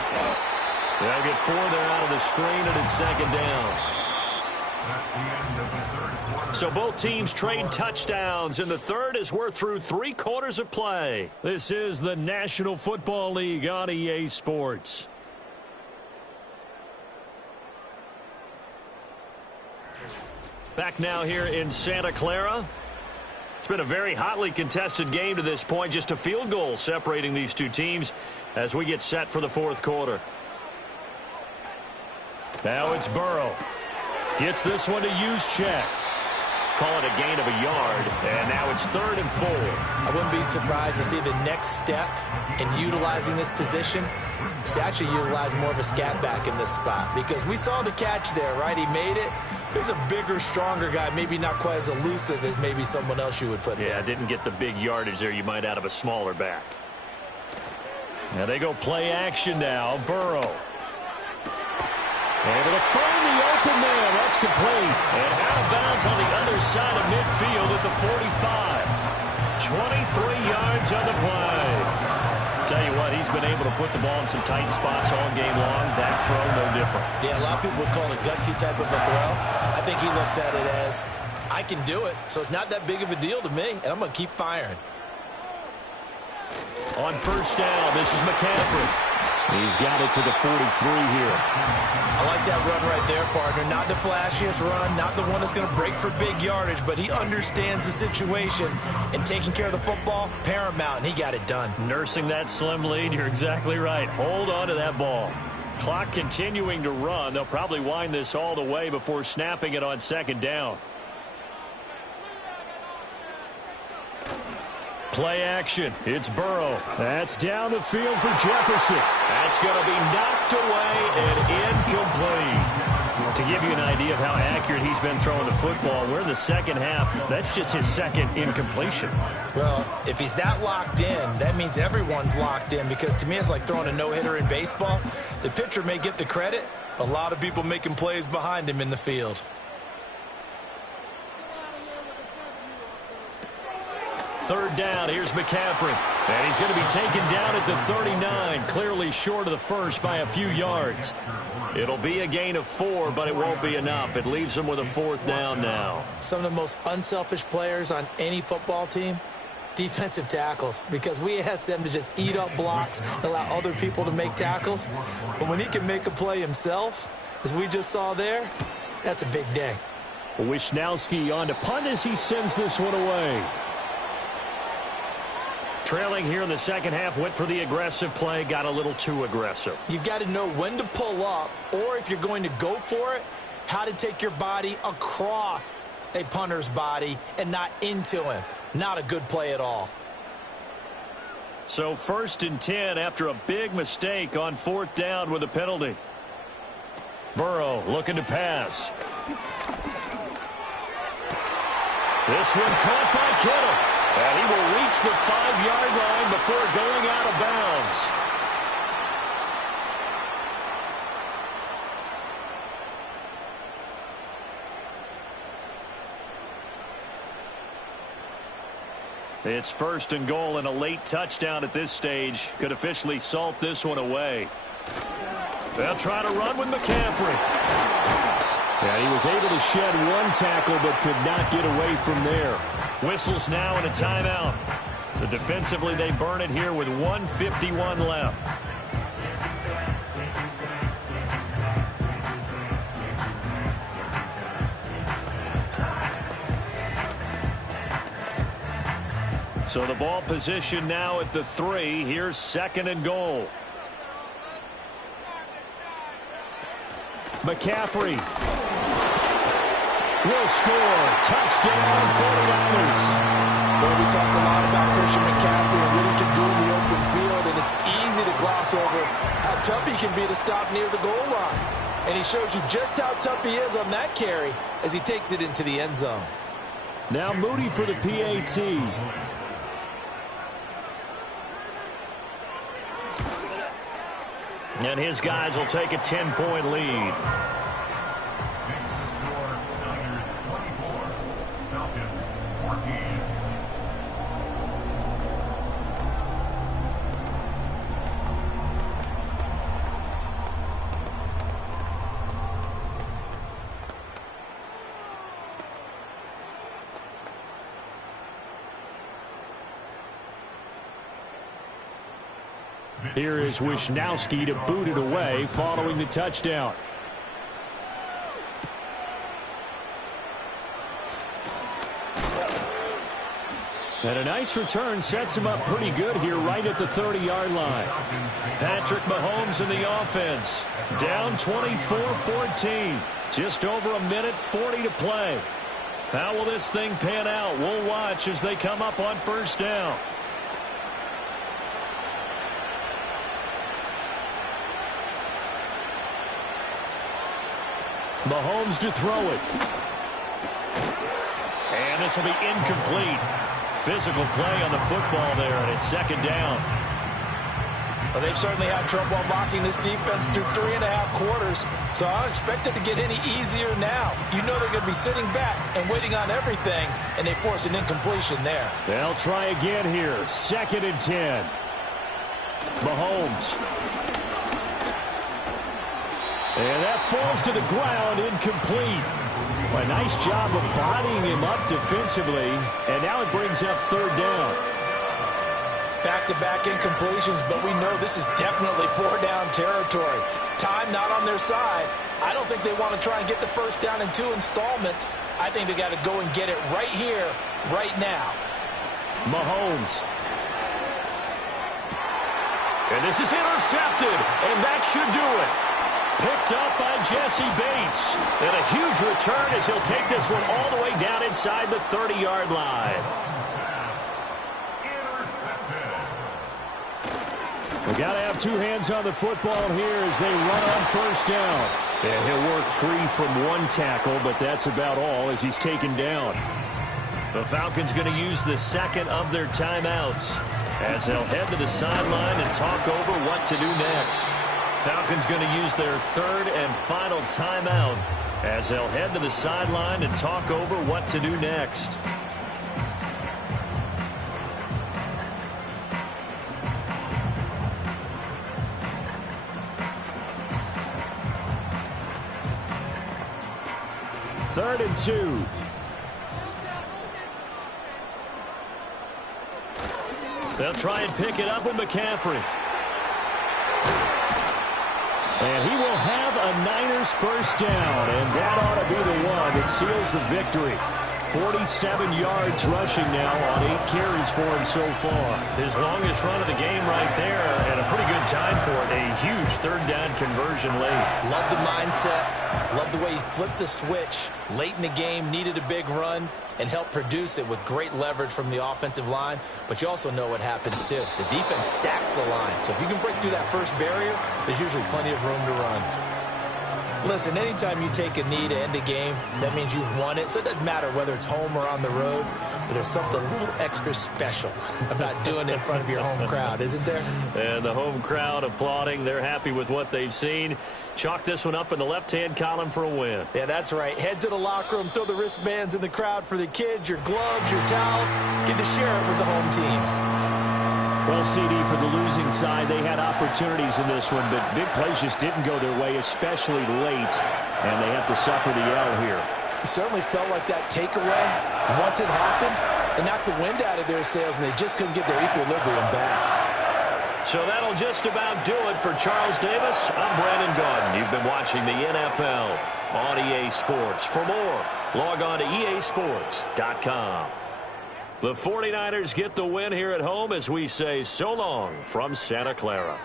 They'll get 4 there out of the screen, and it's 2nd down. So both teams trade touchdowns, and the 3rd as we're through 3 quarters of play. This is the National Football League on EA Sports. Back now here in Santa Clara. It's been a very hotly contested game to this point. Just a field goal separating these two teams as we get set for the 4th quarter. Now it's Burrow. Gets this one to Juszczyk. Call it a gain of a yard, and now it's 3rd and 4. I wouldn't be surprised to see the next step in utilizing this position is to actually utilize more of a scat back in this spot, because we saw the catch there, right? He made it. He's a bigger, stronger guy, maybe not quite as elusive as maybe someone else you would put there. Yeah, didn't get the big yardage there you might out of a smaller back. Now they go play action now. Burrow. Able to find the open man. That's complete. And out of bounds on the other side of midfield at the 45. 23 yards on the play. Tell you what, he's been able to put the ball in some tight spots all game long. That throw, no different. Yeah, a lot of people would call it a gutsy type of a throw. I think he looks at it as, I can do it, so it's not that big of a deal to me, and I'm going to keep firing. On 1st down, this is McCaffrey. He's got it to the 43 here. I like that run right there, partner. Not the flashiest run, not the one that's going to break for big yardage, but he understands the situation, and taking care of the football, paramount, and he got it done. Nursing that slim lead, you're exactly right. Hold on to that ball. Clock continuing to run. They'll probably wind this all the way before snapping it on 2nd down. Play action. It's Burrow. That's down the field for Jefferson. That's going to be knocked away and incomplete. To give you an idea of how accurate he's been throwing the football, we're in the second half. That's just his second incompletion. Well, if he's that locked in, that means everyone's locked in, because to me it's like throwing a no-hitter in baseball. The pitcher may get the credit, a lot of people making plays behind him in the field. Third down, here's McCaffrey. And he's going to be taken down at the 39, clearly short of the first by a few yards. It'll be a gain of 4, but it won't be enough. It leaves them with a 4th down now. Some of the most unselfish players on any football team, defensive tackles, because we ask them to just eat up blocks and allow other people to make tackles. But when he can make a play himself, as we just saw there, that's a big day. Wishnowski on to punt as he sends this one away. Trailing here in the second half, went for the aggressive play, got a little too aggressive. You've got to know when to pull up, or if you're going to go for it, how to take your body across a punter's body and not into him. Not a good play at all. So 1st and 10 after a big mistake on 4th down with a penalty. Burrow looking to pass. This one caught by Kittle. And he will reach the 5-yard line before going out of bounds. It's 1st and goal, and a late touchdown at this stage could officially salt this one away. They'll try to run with McCaffrey. Yeah, he was able to shed one tackle but could not get away from there. Whistles now and a timeout. So defensively they burn it here with 1:51 left. So the ball position now at the 3. Here's 2nd and goal. McCaffrey will score. Touchdown, 49ers. Well, we talk a lot about Christian McCaffrey and what he can do in the open field, and it's easy to gloss over how tough he can be to stop near the goal line. And he shows you just how tough he is on that carry as he takes it into the end zone. Now Moody for the PAT. And his guys will take a 10-point lead. Here is Wishnowski to boot it away following the touchdown. And a nice return sets him up pretty good here right at the 30-yard line. Patrick Mahomes in the offense. Down 24-14. Just over a minute 40 to play. How will this thing pan out? We'll watch as they come up on 1st down. Mahomes to throw it. And this will be incomplete. Physical play on the football there, and it's 2nd down. Well, they've certainly had trouble blocking this defense through 3.5 quarters, so I don't expect it to get any easier now. You know they're going to be sitting back and waiting on everything, and they force an incompletion there. They'll try again here. 2nd and 10. Mahomes. And that falls to the ground, incomplete. A nice job of bodying him up defensively, and now it brings up 3rd down. Back-to-back incompletions, but we know this is definitely 4-down territory. Time not on their side. I don't think they want to try and get the 1st down in 2 installments. I think they got to go and get it right here, right now. Mahomes. And this is intercepted, and that should do it. Picked up by Jesse Bates. And a huge return as he'll take this one all the way down inside the 30-yard line. We got to have two hands on the football here as they run on first down. And he'll work free from one tackle, but that's about all as he's taken down. The Falcons going to use the second of their timeouts as they'll head to the sideline and talk over what to do next. Falcons going to use their third and final timeout as they'll head to the sideline and talk over what to do next. Third and 2. They'll try and pick it up with McCaffrey. And he will have a Niners first down, and that ought to be the one that seals the victory. 47 yards rushing now on 8 carries for him so far. His longest run of the game right there, and a pretty good time for it. A huge third down conversion late. Love the mindset. Love the way he flipped the switch. Late in the game, needed a big run, and helped produce it with great leverage from the offensive line. But you also know what happens, too. The defense stacks the line. So if you can break through that first barrier, there's usually plenty of room to run. Listen, anytime you take a knee to end a game, that means you've won it. So it doesn't matter whether it's home or on the road, but there's something a little extra special about doing it in front of your home crowd, isn't there? And the home crowd applauding. They're happy with what they've seen. Chalk this one up in the left-hand column for a win. Yeah, that's right. Head to the locker room, throw the wristbands in the crowd for the kids, your gloves, your towels. Get to share it with the home team. Well, CD, for the losing side, they had opportunities in this one, but big plays just didn't go their way, especially late, and they have to suffer the L here. It certainly felt like that takeaway, once it happened, it knocked the wind out of their sails, and they just couldn't get their equilibrium back. So that'll just about do it for Charles Davis. I'm Brandon Gaudin. You've been watching the NFL on EA Sports. For more, log on to easports.com. The 49ers get the win here at home as we say so long from Santa Clara.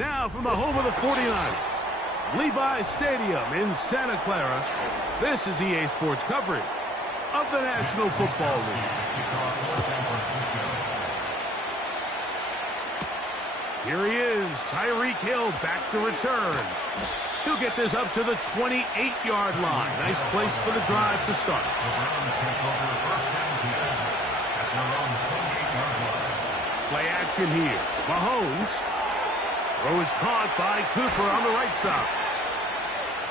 Now from the home of the 49ers, Levi's Stadium in Santa Clara, this is EA Sports coverage of the National Football League. Here he is, Tyreek Hill back to return. He'll get this up to the 28-yard line. Nice place for the drive to start. Play action here. Mahomes. Throw is caught by Cooper on the right side.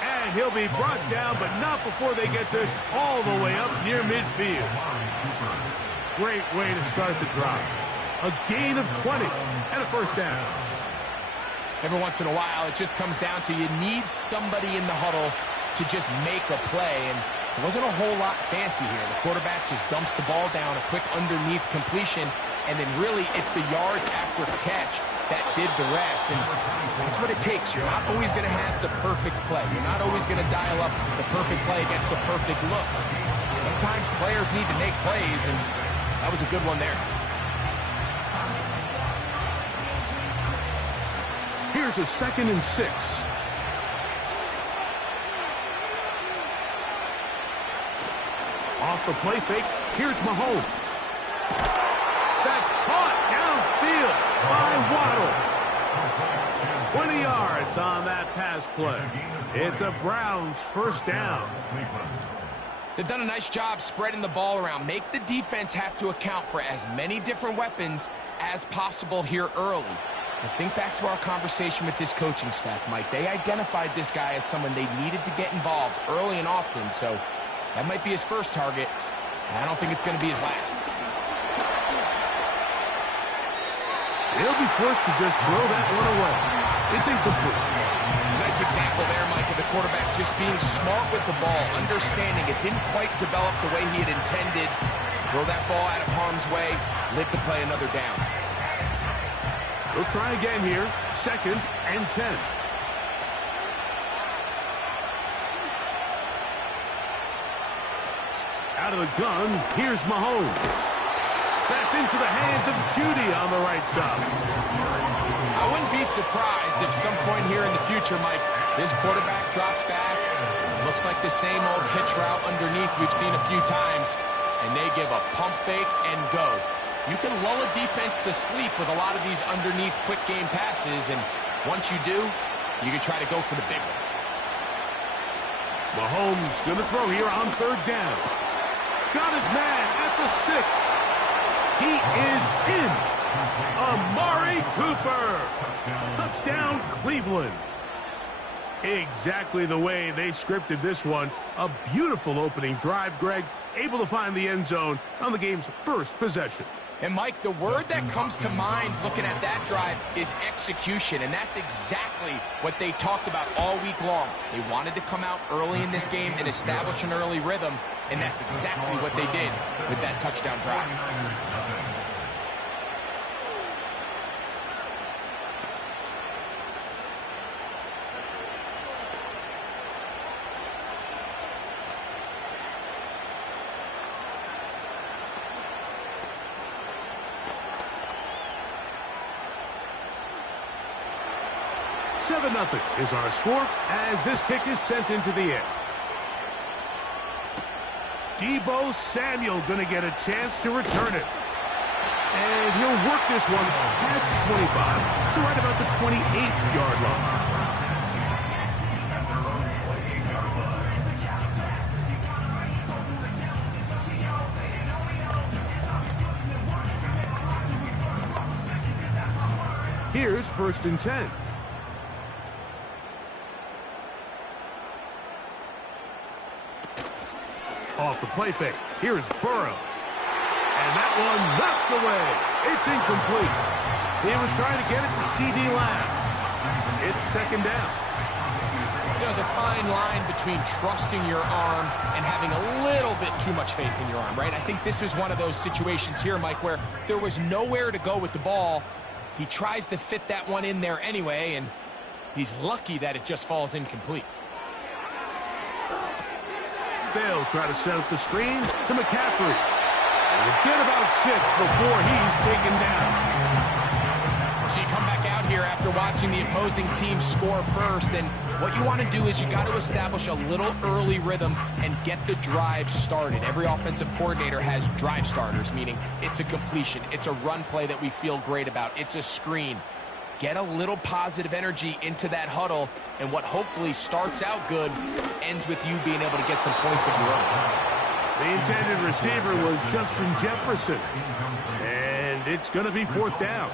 And he'll be brought down, but not before they get this all the way up near midfield. Great way to start the drive. A gain of 20 and a first down. Every once in a while, it just comes down to you need somebody in the huddle to just make a play. And it wasn't a whole lot fancy here. The quarterback just dumps the ball down, a quick underneath completion, and then really it's the yards after catch that did the rest. And that's what it takes. You're not always going to have the perfect play. You're not always going to dial up the perfect play against the perfect look. Sometimes players need to make plays, and that was a good one there. Here's a 2nd and 6. Off the play fake, here's Mahomes. That's caught downfield by Waddle. 20 yards on that pass play. It's a Browns first down. They've done a nice job spreading the ball around. Make the defense have to account for as many different weapons as possible here early. And think back to our conversation with this coaching staff, Mike. They identified this guy as someone they needed to get involved early and often, so that might be his first target. I don't think it's going to be his last. He'll be forced to just throw that one away. It's incomplete. Nice example there, Mike, of the quarterback just being smart with the ball, understanding it didn't quite develop the way he had intended. Throw that ball out of harm's way, live to play another down. We'll try again here. 2nd and 10. Out of the gun, here's Mahomes. That's into the hands of Judy on the right side. I wouldn't be surprised if some point here in the future, Mike, this quarterback drops back. It looks like the same old hitch route underneath we've seen a few times, and they give a pump fake and go. You can lull a defense to sleep with a lot of these underneath quick game passes, and once you do, you can try to go for the big one. Mahomes going to throw here on 3rd down. Got his man at the 6. He is in. Amari Cooper. Touchdown, Cleveland. Exactly the way they scripted this one. A beautiful opening drive, Greg. Able to find the end zone on the game's first possession. And, Mike, the word that comes to mind looking at that drive is execution, and that's exactly what they talked about all week long. They wanted to come out early in this game and establish an early rhythm, and that's exactly what they did with that touchdown drive. Seven 0 is our score as this kick is sent into the air. Deebo Samuel going to get a chance to return it. And he'll work this one past the 25 to right about the 28-yard line. Here's 1st and 10. Off the play fake. Here's Burrow. And that one knocked away. It's incomplete. He was trying to get it to C.D. Lamb. It's 2nd down. There's a fine line between trusting your arm and having a little bit too much faith in your arm, right? I think this is one of those situations here, Mike, where there was nowhere to go with the ball. He tries to fit that one in there anyway, and he's lucky that it just falls incomplete. They'll try to set up the screen to McCaffrey. We'll get about 6 before he's taken down. So you come back out here after watching the opposing team score first, and what you want to do is you got to establish a little early rhythm and get the drive started. Every offensive coordinator has drive starters, meaning it's a completion, it's a run play that we feel great about, it's a screen. Get a little positive energy into that huddle, and what hopefully starts out good ends with you being able to get some points of your own. The intended receiver was Justin Jefferson, and it's going to be 4th down.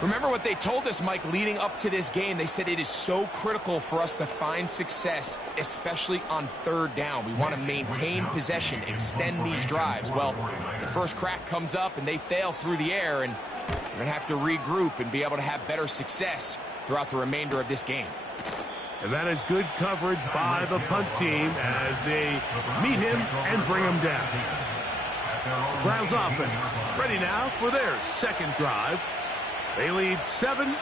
Remember what they told us, Mike, leading up to this game. They said it is so critical for us to find success, especially on 3rd down. We want to maintain possession, extend these drives. Well, the first crack comes up, and they fail through the air, and we're going to have to regroup and be able to have better success throughout the remainder of this game. And that is good coverage by the punt team as they meet him and bring him down. Browns offense ready now for their 2nd drive. They lead 7-0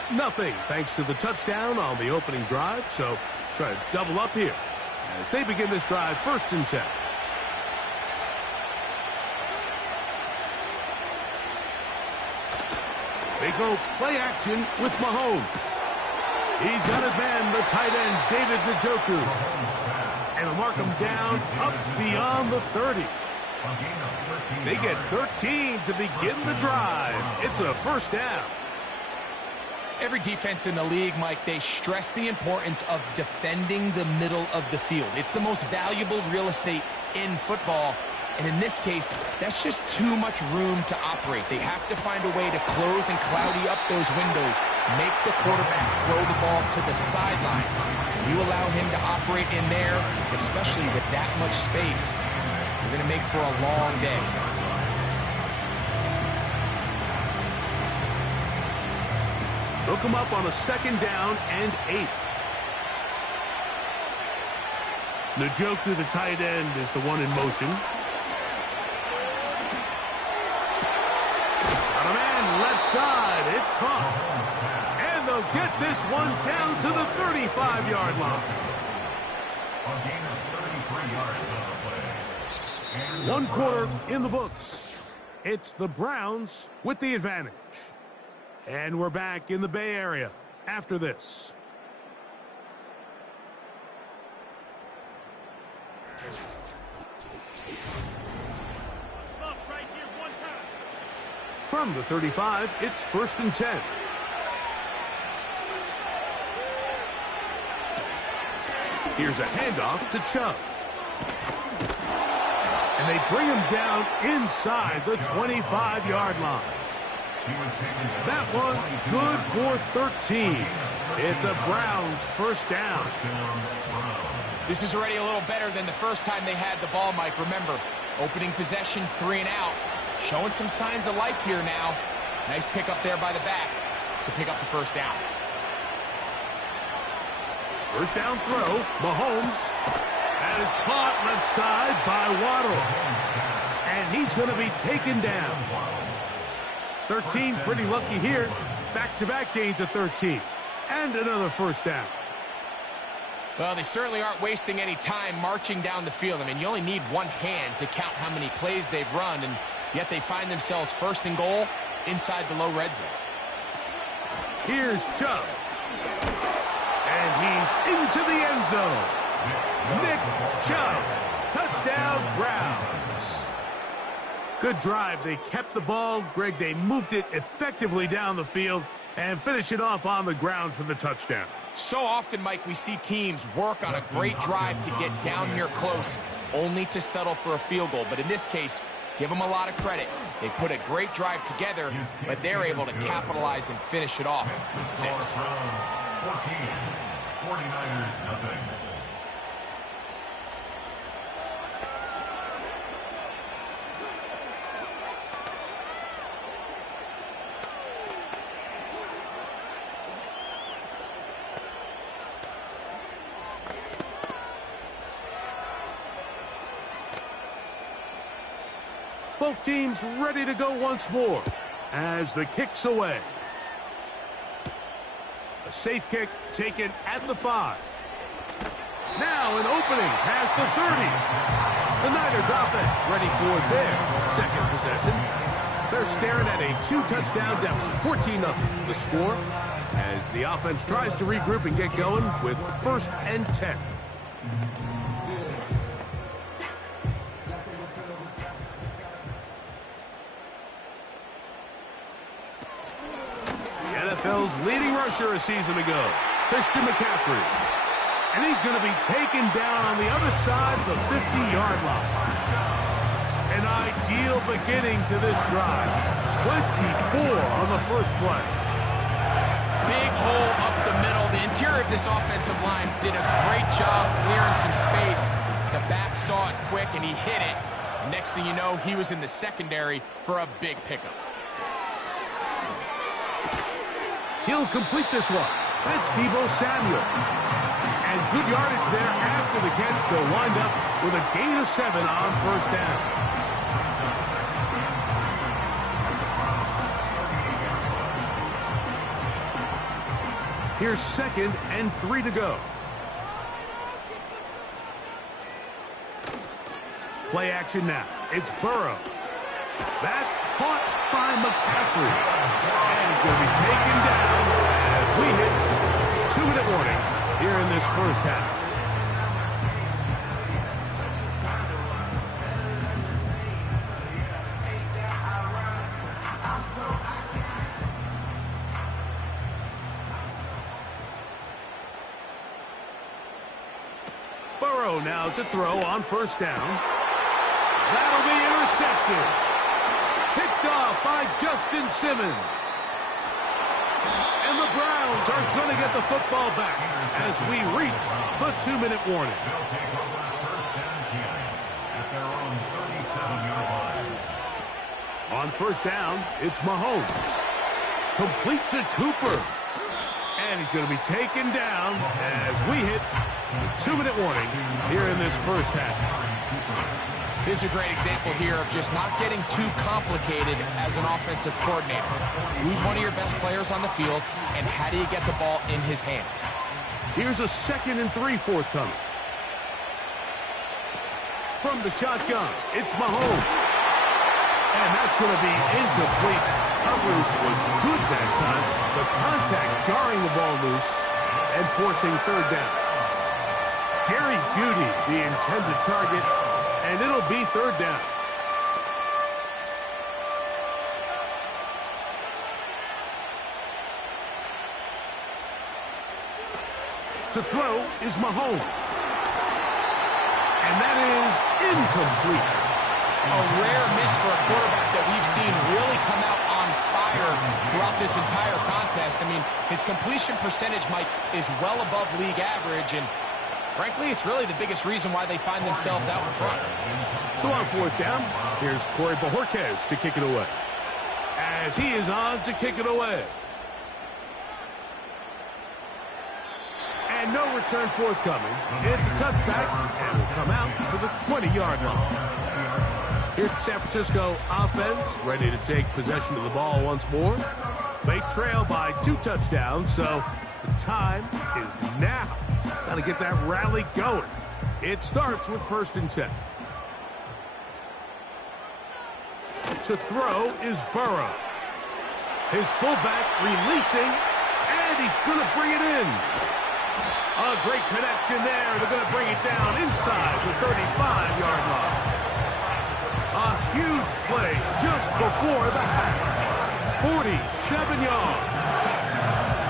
thanks to the touchdown on the opening drive. So try to double up here as they begin this drive 1st and 10. They go play action with Mahomes. He's got his man, the tight end, David Njoku. And they'll mark him down up beyond the 30. They get 13 to begin the drive. It's a 1st down. Every defense in the league, Mike, they stress the importance of defending the middle of the field. It's the most valuable real estate in football. And in this case, that's just too much room to operate. They have to find a way to close and cloudy up those windows, make the quarterback throw the ball to the sidelines. And you allow him to operate in there, especially with that much space, you're going to make for a long day. They'll come up on a 2nd down and 8. Njoku, the tight end, is the one in motion. Left side, it's caught. And they'll get this one down to the 35-yard line. A gain of 33 yards on the play. 1 quarter in the books. It's the Browns with the advantage. And we're back in the Bay Area after this. From the 35, it's 1st and 10. Here's a handoff to Chubb. And they bring him down inside the 25-yard line. That one good for 13. It's a Browns 1st down. This is already a little better than the first time they had the ball, Mike. Remember, opening possession, 3 and out. Showing some signs of life here now. Nice pick up there by the back to pick up the 1st down. 1st down throw, Mahomes. That is caught left side by Waddle. And he's going to be taken down. 13 pretty lucky here. Back-to-back gains of 13. And another 1st down. Well, they certainly aren't wasting any time marching down the field. I mean, you only need one hand to count how many plays they've run, and yet they find themselves 1st and goal inside the low red zone. Here's Chubb. And he's into the end zone. Nick Chubb. Touchdown, Browns. Good drive. They kept the ball. Greg, they moved it effectively down the field and finish it off on the ground for the touchdown. So often, Mike, we see teams work on a great drive to get down here close, only to settle for a field goal. But in this case, give them a lot of credit. They put a great drive together, but they're able to capitalize and finish it off with 6. 14, 49ers nothing. Both teams ready to go once more as the kick's away. A safe kick taken at the 5. Now an opening past the 30. The Niners offense ready for their 2nd possession. They're staring at a 2-touchdown deficit, 14-0. The score as the offense tries to regroup and get going with 1st and 10. The NFL's leading rusher a season ago, Christian McCaffrey. And he's going to be taken down on the other side of the 50-yard line. An ideal beginning to this drive. 24 on the first play. Big hole up the middle. The interior of this offensive line did a great job clearing some space. The back saw it quick, and he hit it. And next thing you know, he was in the secondary for a big pickup. He'll complete this one. That's Deebo Samuel. And good yardage there after the catch. They'll wind up with a gain of 7 on first down. Here's 2nd and 3 to go. Play action now. It's Burrow. That's caught by McCaffrey. And it's going to be taken down as we hit 2-minute warning here in this first half. Burrow now to throw on first down. That'll be intercepted. Picked off by Justin Simmons. And the Browns are going to get the football back as we reach the 2-minute warning. On first down, it's Mahomes. Complete to Cooper. And he's going to be taken down as we hit the 2-minute warning here in this first half. This is a great example here of just not getting too complicated as an offensive coordinator. Who's one of your best players on the field, and how do you get the ball in his hands? Here's a 2nd and 3 forthcoming. From the shotgun, it's Mahomes. And that's going to be incomplete. Coverage was good that time. The contact jarring the ball loose and forcing third down. Jerry Jeudy, the intended target, and it'll be third down. To throw is Mahomes. And that is incomplete. A rare miss for a quarterback that we've seen really come out on fire throughout this entire contest. I mean, his completion percentage, Mike, is well above league average, and frankly, it's really the biggest reason why they find themselves out in front. So on fourth down, here's Corey Bojorquez to kick it away. As he is on to kick it away. And no return forthcoming. It's a touchback, and will come out to the 20-yard line. Here's the San Francisco offense, ready to take possession of the ball once more. They trail by 2 touchdowns, so the time is now. Got to get that rally going. It starts with 1st and 10. To throw is Burrow. His fullback releasing, and he's going to bring it in. A great connection there. They're going to bring it down inside the 35-yard line. A huge play just before the half. 47 yards.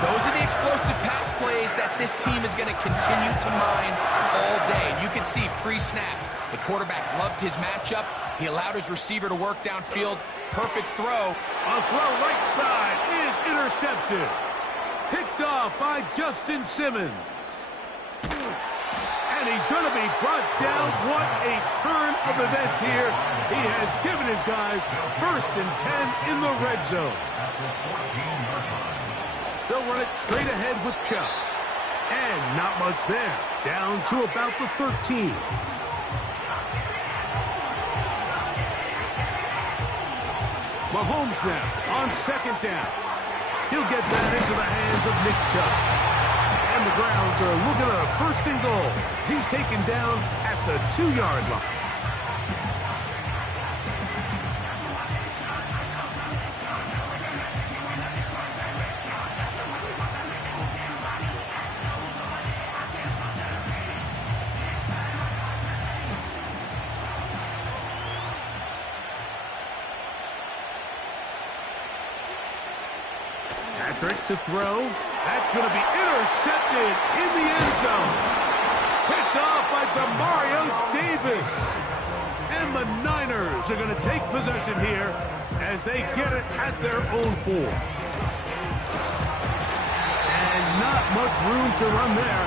Those are the explosive pass plays that this team is going to continue to mine all day. You can see pre-snap, the quarterback loved his matchup. He allowed his receiver to work downfield. Perfect throw. A throw right side is intercepted. Picked off by Justin Simmons. And he's going to be brought down. What a turn of events here. He has given his guys 1st and 10 in the red zone. They'll run it straight ahead with Chubb. And not much there. Down to about the 13. Mahomes now on 2nd down. He'll get that into the hands of Nick Chubb. And the Browns are looking at a 1st and goal. He's taken down at the 2-yard line. stretch to throw. That's going to be intercepted in the end zone. Picked off by Demario Davis. And the Niners are going to take possession here as they get it at their own 4. And not much room to run there.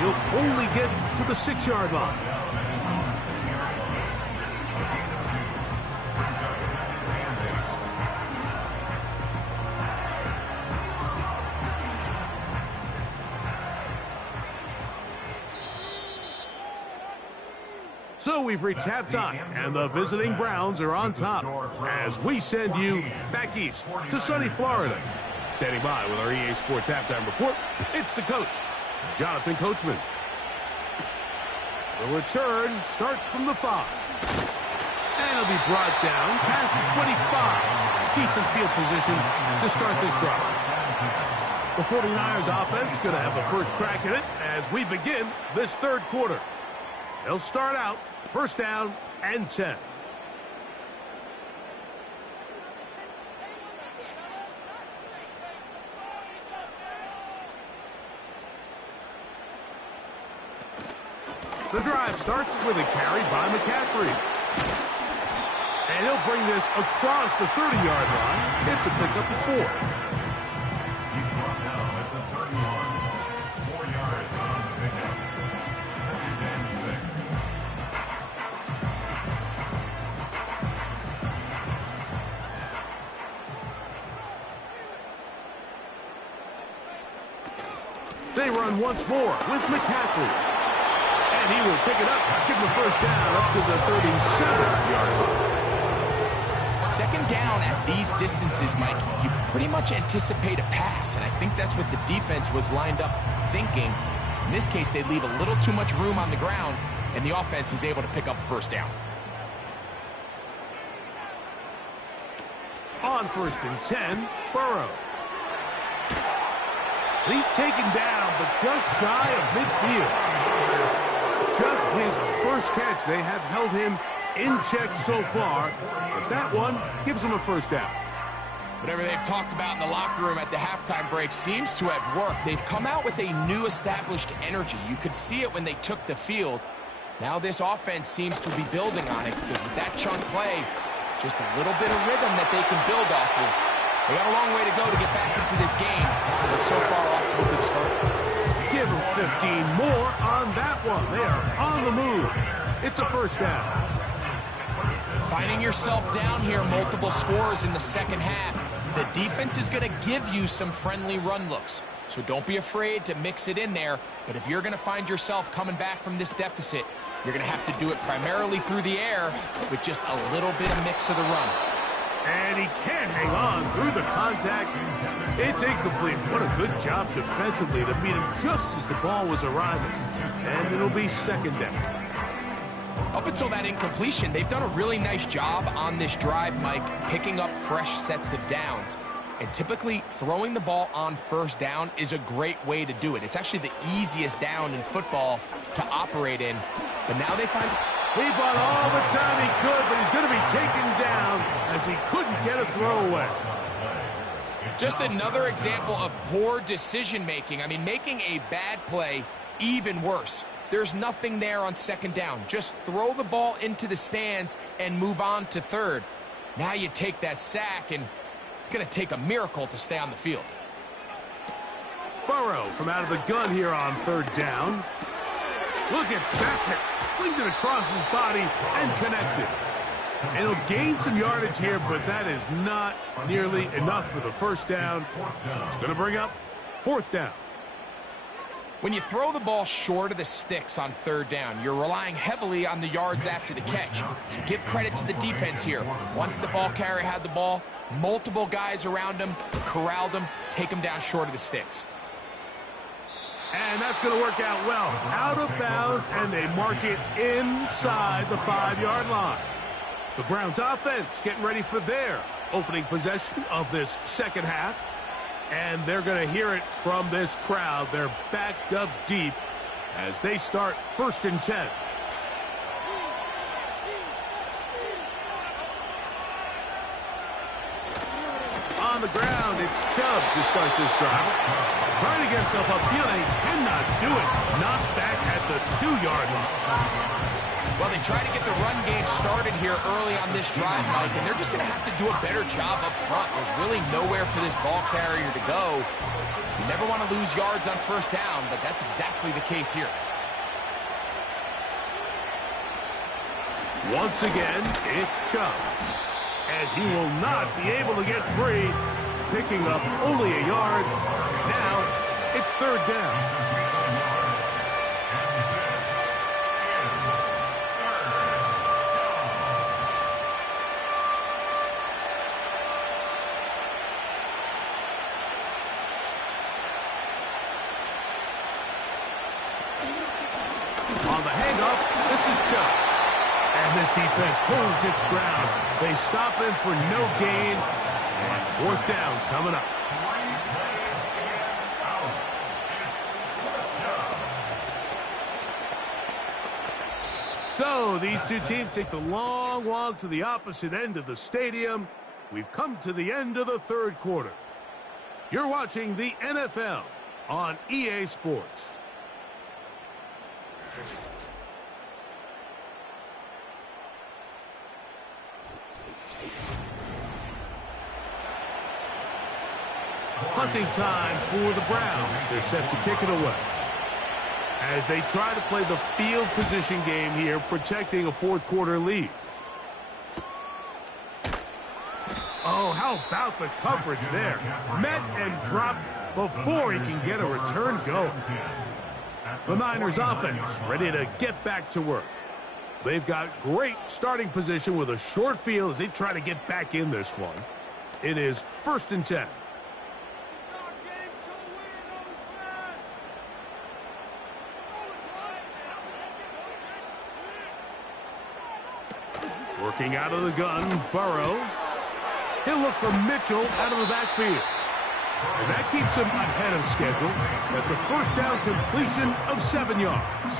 He'll only get to the 6-yard line. So we've reached halftime, and the visiting Browns are on top as we send you back east to sunny Florida. Standing by with our EA Sports Halftime Report, it's the coach, Jonathan Coachman. The return starts from the 5. And it'll be brought down past the 25. Decent field position to start this drive. The 49ers offense going to have a first crack at it as we begin this third quarter. They'll start out first down and 10. The drive starts with a carry by McCaffrey. And he'll bring this across the 30-yard line. It's a pickup of 4. He's brought down at the 31. 4 yards on the pickup. 2nd and 6. They run once more with McCaffrey. And he will pick it up. Let's give him the first down up to the 37-yard line. Second down at these distances, Mike, you pretty much anticipate a pass, and I think that's what the defense was lined up thinking. In this case, they leave a little too much room on the ground, and the offense is able to pick up a first down. On 1st and 10, Burrow. He's taken down, but just shy of midfield. Just his first catch. They have held him in check so far, but that one gives him a first down. Whatever they've talked about in the locker room at the halftime break seems to have worked. They've come out with a new established energy. You could see it when they took the field. Now this offense seems to be building on it because with that chunk play, just a little bit of rhythm that they can build off of. They got a long way to go to get back into this game, but so far off to a good start. Give them 15 more on that one. They are on the move. It's a first down. Finding yourself down here, multiple scores in the second half. The defense is going to give you some friendly run looks, so don't be afraid to mix it in there. But if you're going to find yourself coming back from this deficit, you're going to have to do it primarily through the air with just a little bit of mix of the run. And he can't hang on through the contact. It's incomplete. What a good job defensively to beat him just as the ball was arriving. And it'll be second down. Up until that incompletion, they've done a really nice job on this drive, Mike, picking up fresh sets of downs. And typically, throwing the ball on first down is a great way to do it. It's actually the easiest down in football to operate in. But now they find... He bought all the time he could, but he's going to be taken down as he couldn't get a throwaway. Just another example of poor decision-making. I mean, making a bad play even worse. There's nothing there on second down. Just throw the ball into the stands and move on to third. Now you take that sack, and it's going to take a miracle to stay on the field. Burrow from out of the gun here on third down. Look at that. Slinged it across his body and connected. And he'll gain some yardage here, but that is not nearly enough for the first down. So it's going to bring up fourth down. When you throw the ball short of the sticks on third down, you're relying heavily on the yards after the catch. So give credit to the defense here. Once the ball carrier had the ball, multiple guys around him, corralled him, take him down short of the sticks. And that's going to work out well. Out of bounds, and they mark it inside the 5-yard line. The Browns offense getting ready for their opening possession of this second half. And they're going to hear it from this crowd. They're backed up deep as they start 1st and 10. On on the ground. It's Chubb to start this drive. Trying to get himself upfield, and he cannot do it. Knocked back at the 2-yard line. Well, they try to get the run game started here early on this drive, Mike, and they're just going to have to do a better job up front. There's really nowhere for this ball carrier to go. You never want to lose yards on first down, but that's exactly the case here. Once again, it's Chubb. And he will not be able to get free, picking up only a yard. Now, it's third down. On the handoff, this is Chubb. And this defense holds its ground. They stop him for no gain. And fourth down's coming up. So these two teams take the long walk to the opposite end of the stadium. We've come to the end of the third quarter. You're watching the NFL on EA Sports. Punting time for the Browns. They're set to kick it away as they try to play the field position game here, protecting a fourth quarter lead. Oh, how about the coverage there? Met and dropped before he can get a return going. The Niners offense ready to get back to work. They've got great starting position with a short field as they try to get back in this one. It is 1st and 10. Working out of the gun, Burrow. He'll look for Mitchell out of the backfield. And that keeps him ahead of schedule. That's a first down completion of 7 yards.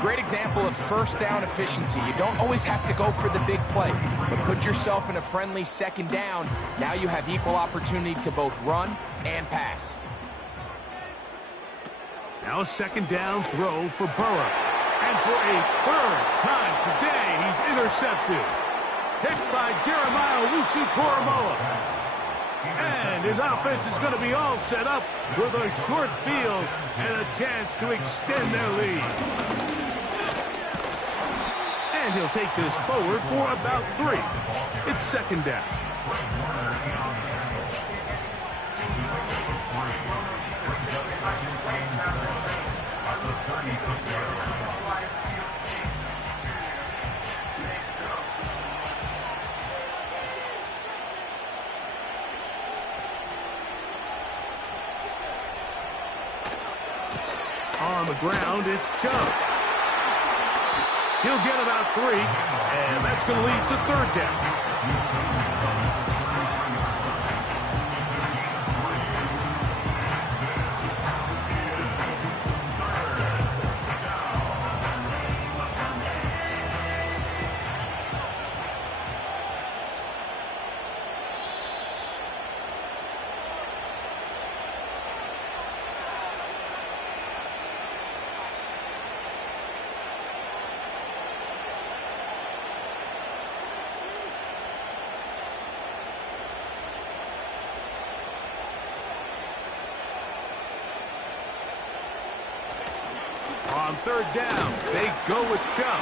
Great example of first down efficiency. You don't always have to go for the big play, but put yourself in a friendly second down. Now you have equal opportunity to both run and pass. Now a second down throw for Burrow. And for a third time today, he's intercepted. Hit by Jeremiah Owusu-Koramoah. And his offense is going to be all set up with a short field and a chance to extend their lead. And he'll take this forward for about 3. It's second down. On the ground, it's Chubb. He'll get about 3, and that's going to lead to third down. On third down, they go with Chubb.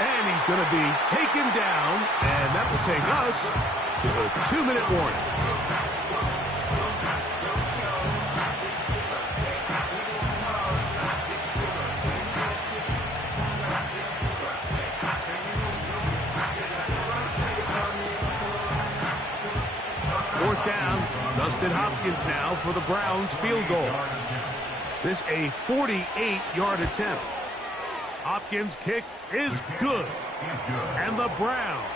And he's going to be taken down, and that will take us to a 2-minute warning. Fourth down, Dustin Hopkins now for the Browns field goal. This a 48-yard attempt. Hopkins' kick is good. And the Browns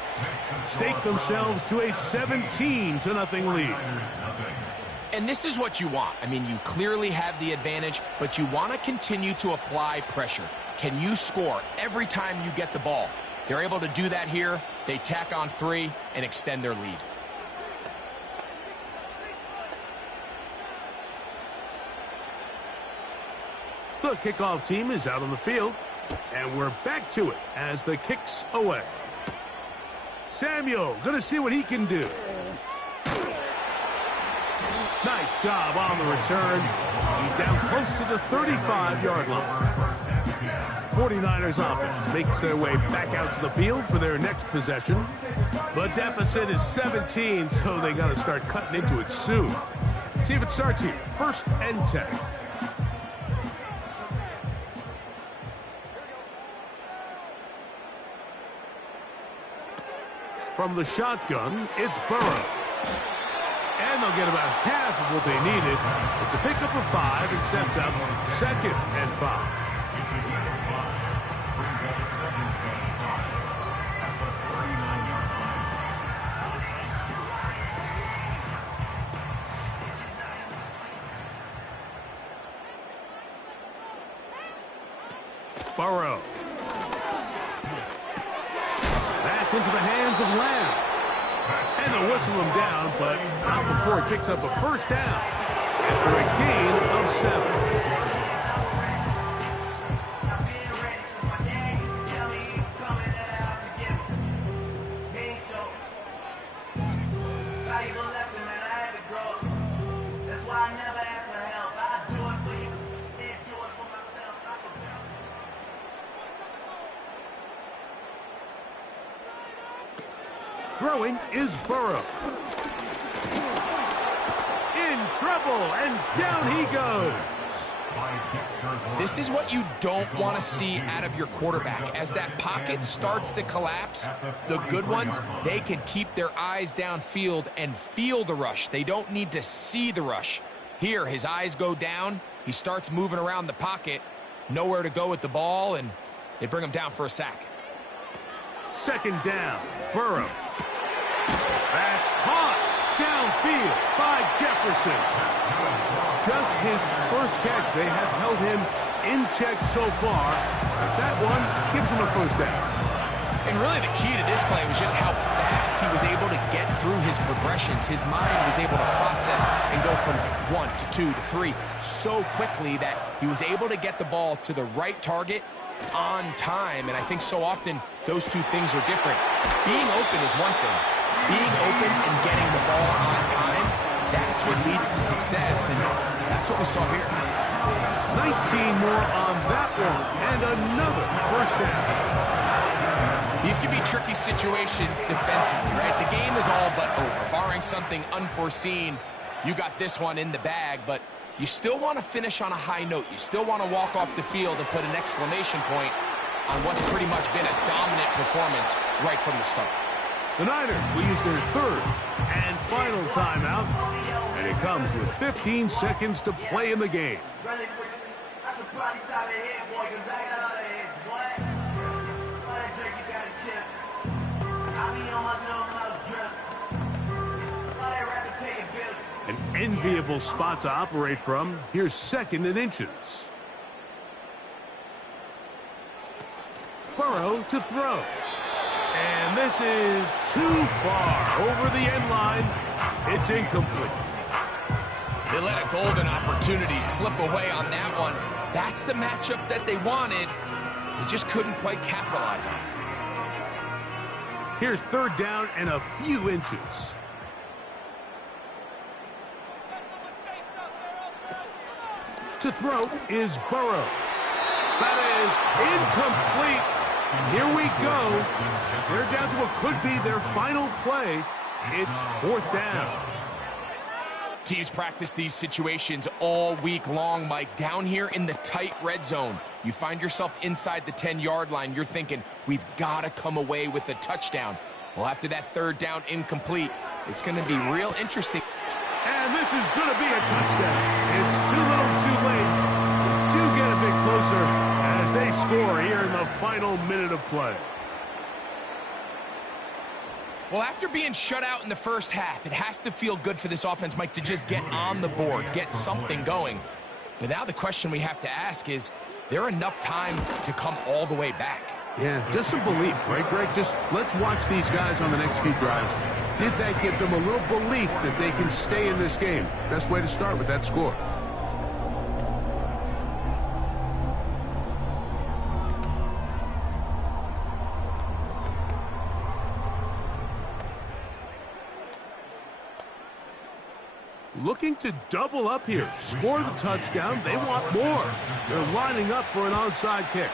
stake themselves to a 17-0 lead. And this is what you want. I mean, you clearly have the advantage, but you want to continue to apply pressure. Can you score every time you get the ball? They're able to do that here. They tack on 3 and extend their lead. The kickoff team is out on the field, and we're back to it as the kick's away. Samuel going to see what he can do. Nice job on the return. He's down close to the 35-yard line. 49ers offense makes their way back out to the field for their next possession. The deficit is 17, so they got to start cutting into it soon. See if it starts here. 1st and 10. From the shotgun, it's Burrow. And they'll get about half of what they needed. It's a pickup of 5 and sets up 2nd and 5. Burrow. That's into the hands of Lamb. And they'll whistle him down, but not before he picks up a 1st down after a gain of 7. Throwing is Burrow. In trouble, and down he goes. This is what you don't want to see out of your quarterback. As that pocket starts to collapse, the good ones, they can keep their eyes downfield and feel the rush. They don't need to see the rush. Here, his eyes go down. He starts moving around the pocket. Nowhere to go with the ball, and they bring him down for a sack. 2nd down, Burrow. That's caught downfield by Jefferson. Just his 1st catch. They have held him in check so far. That one gives him a 1st down. And really the key to this play was just how fast he was able to get through his progressions. His mind was able to process and go from 1 to 2 to 3 so quickly that he was able to get the ball to the right target on time. And I think so often those two things are different. Being open is one thing. Being open and getting the ball on time, that's what leads to success, and that's what we saw here. 19 more on that one, and another 1st down. These can be tricky situations defensively, right? The game is all but over. Barring something unforeseen, you got this one in the bag, but you still want to finish on a high note. You still want to walk off the field and put an exclamation point on what's pretty much been a dominant performance right from the start. The Niners will use their 3rd and final timeout, and it comes with 15 seconds to play in the game. An enviable spot to operate from. Here's 2nd and inches. Burrow to throw. And this is too far over the end line. It's incomplete. They let a golden opportunity slip away on that one. That's the matchup that they wanted. They just couldn't quite capitalize on it. Here's 3rd down and a few inches. To throw is Burrow. That is incomplete. Here we go. They're down to what could be their final play. It's 4th down. Teams practice these situations all week long, Mike. Down here in the tight red zone, you find yourself inside the 10-yard line. You're thinking, we've got to come away with a touchdown. Well, after that 3rd down incomplete, it's going to be real interesting. And this is going to be a touchdown. It's too little too late. We do get a bit closer as they score here in the final minute of play. Well, after being shut out in the 1st half, it has to feel good for this offense, Mike, to just get on the board, get something going. But now the question we have to ask is there enough time to come all the way back? Yeah, just some belief, right, Greg? Just let's watch these guys on the next few drives. Did that give them a little belief that they can stay in this game? Best way to start with that score. looking to double up here. Score the touchdown. They want more. They're lining up for an onside kick.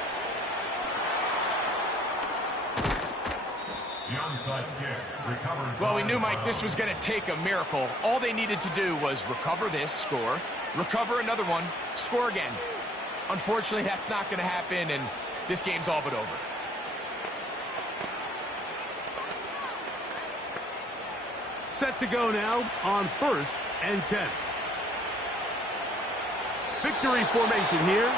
The onside kick recovered. Well, we knew, Mike, this was going to take a miracle. All they needed to do was recover this, score, recover another one, score again. Unfortunately, that's not going to happen, and this game's all but over. Set to go now on 1st and 10. Victory formation here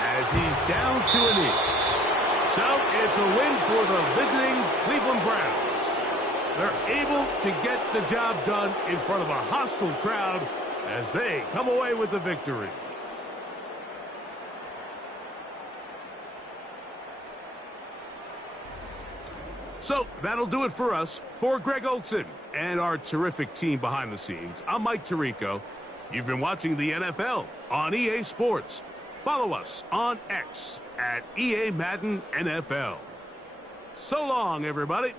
as he's down to a knee. So it's a win for the visiting Cleveland Browns. They're able to get the job done in front of a hostile crowd as they come away with the victory. So that'll do it for us. For Greg Olsen and our terrific team behind the scenes, I'm Mike Tirico. You've been watching the NFL on EA Sports. Follow us on X at EA Madden NFL. So long, everybody.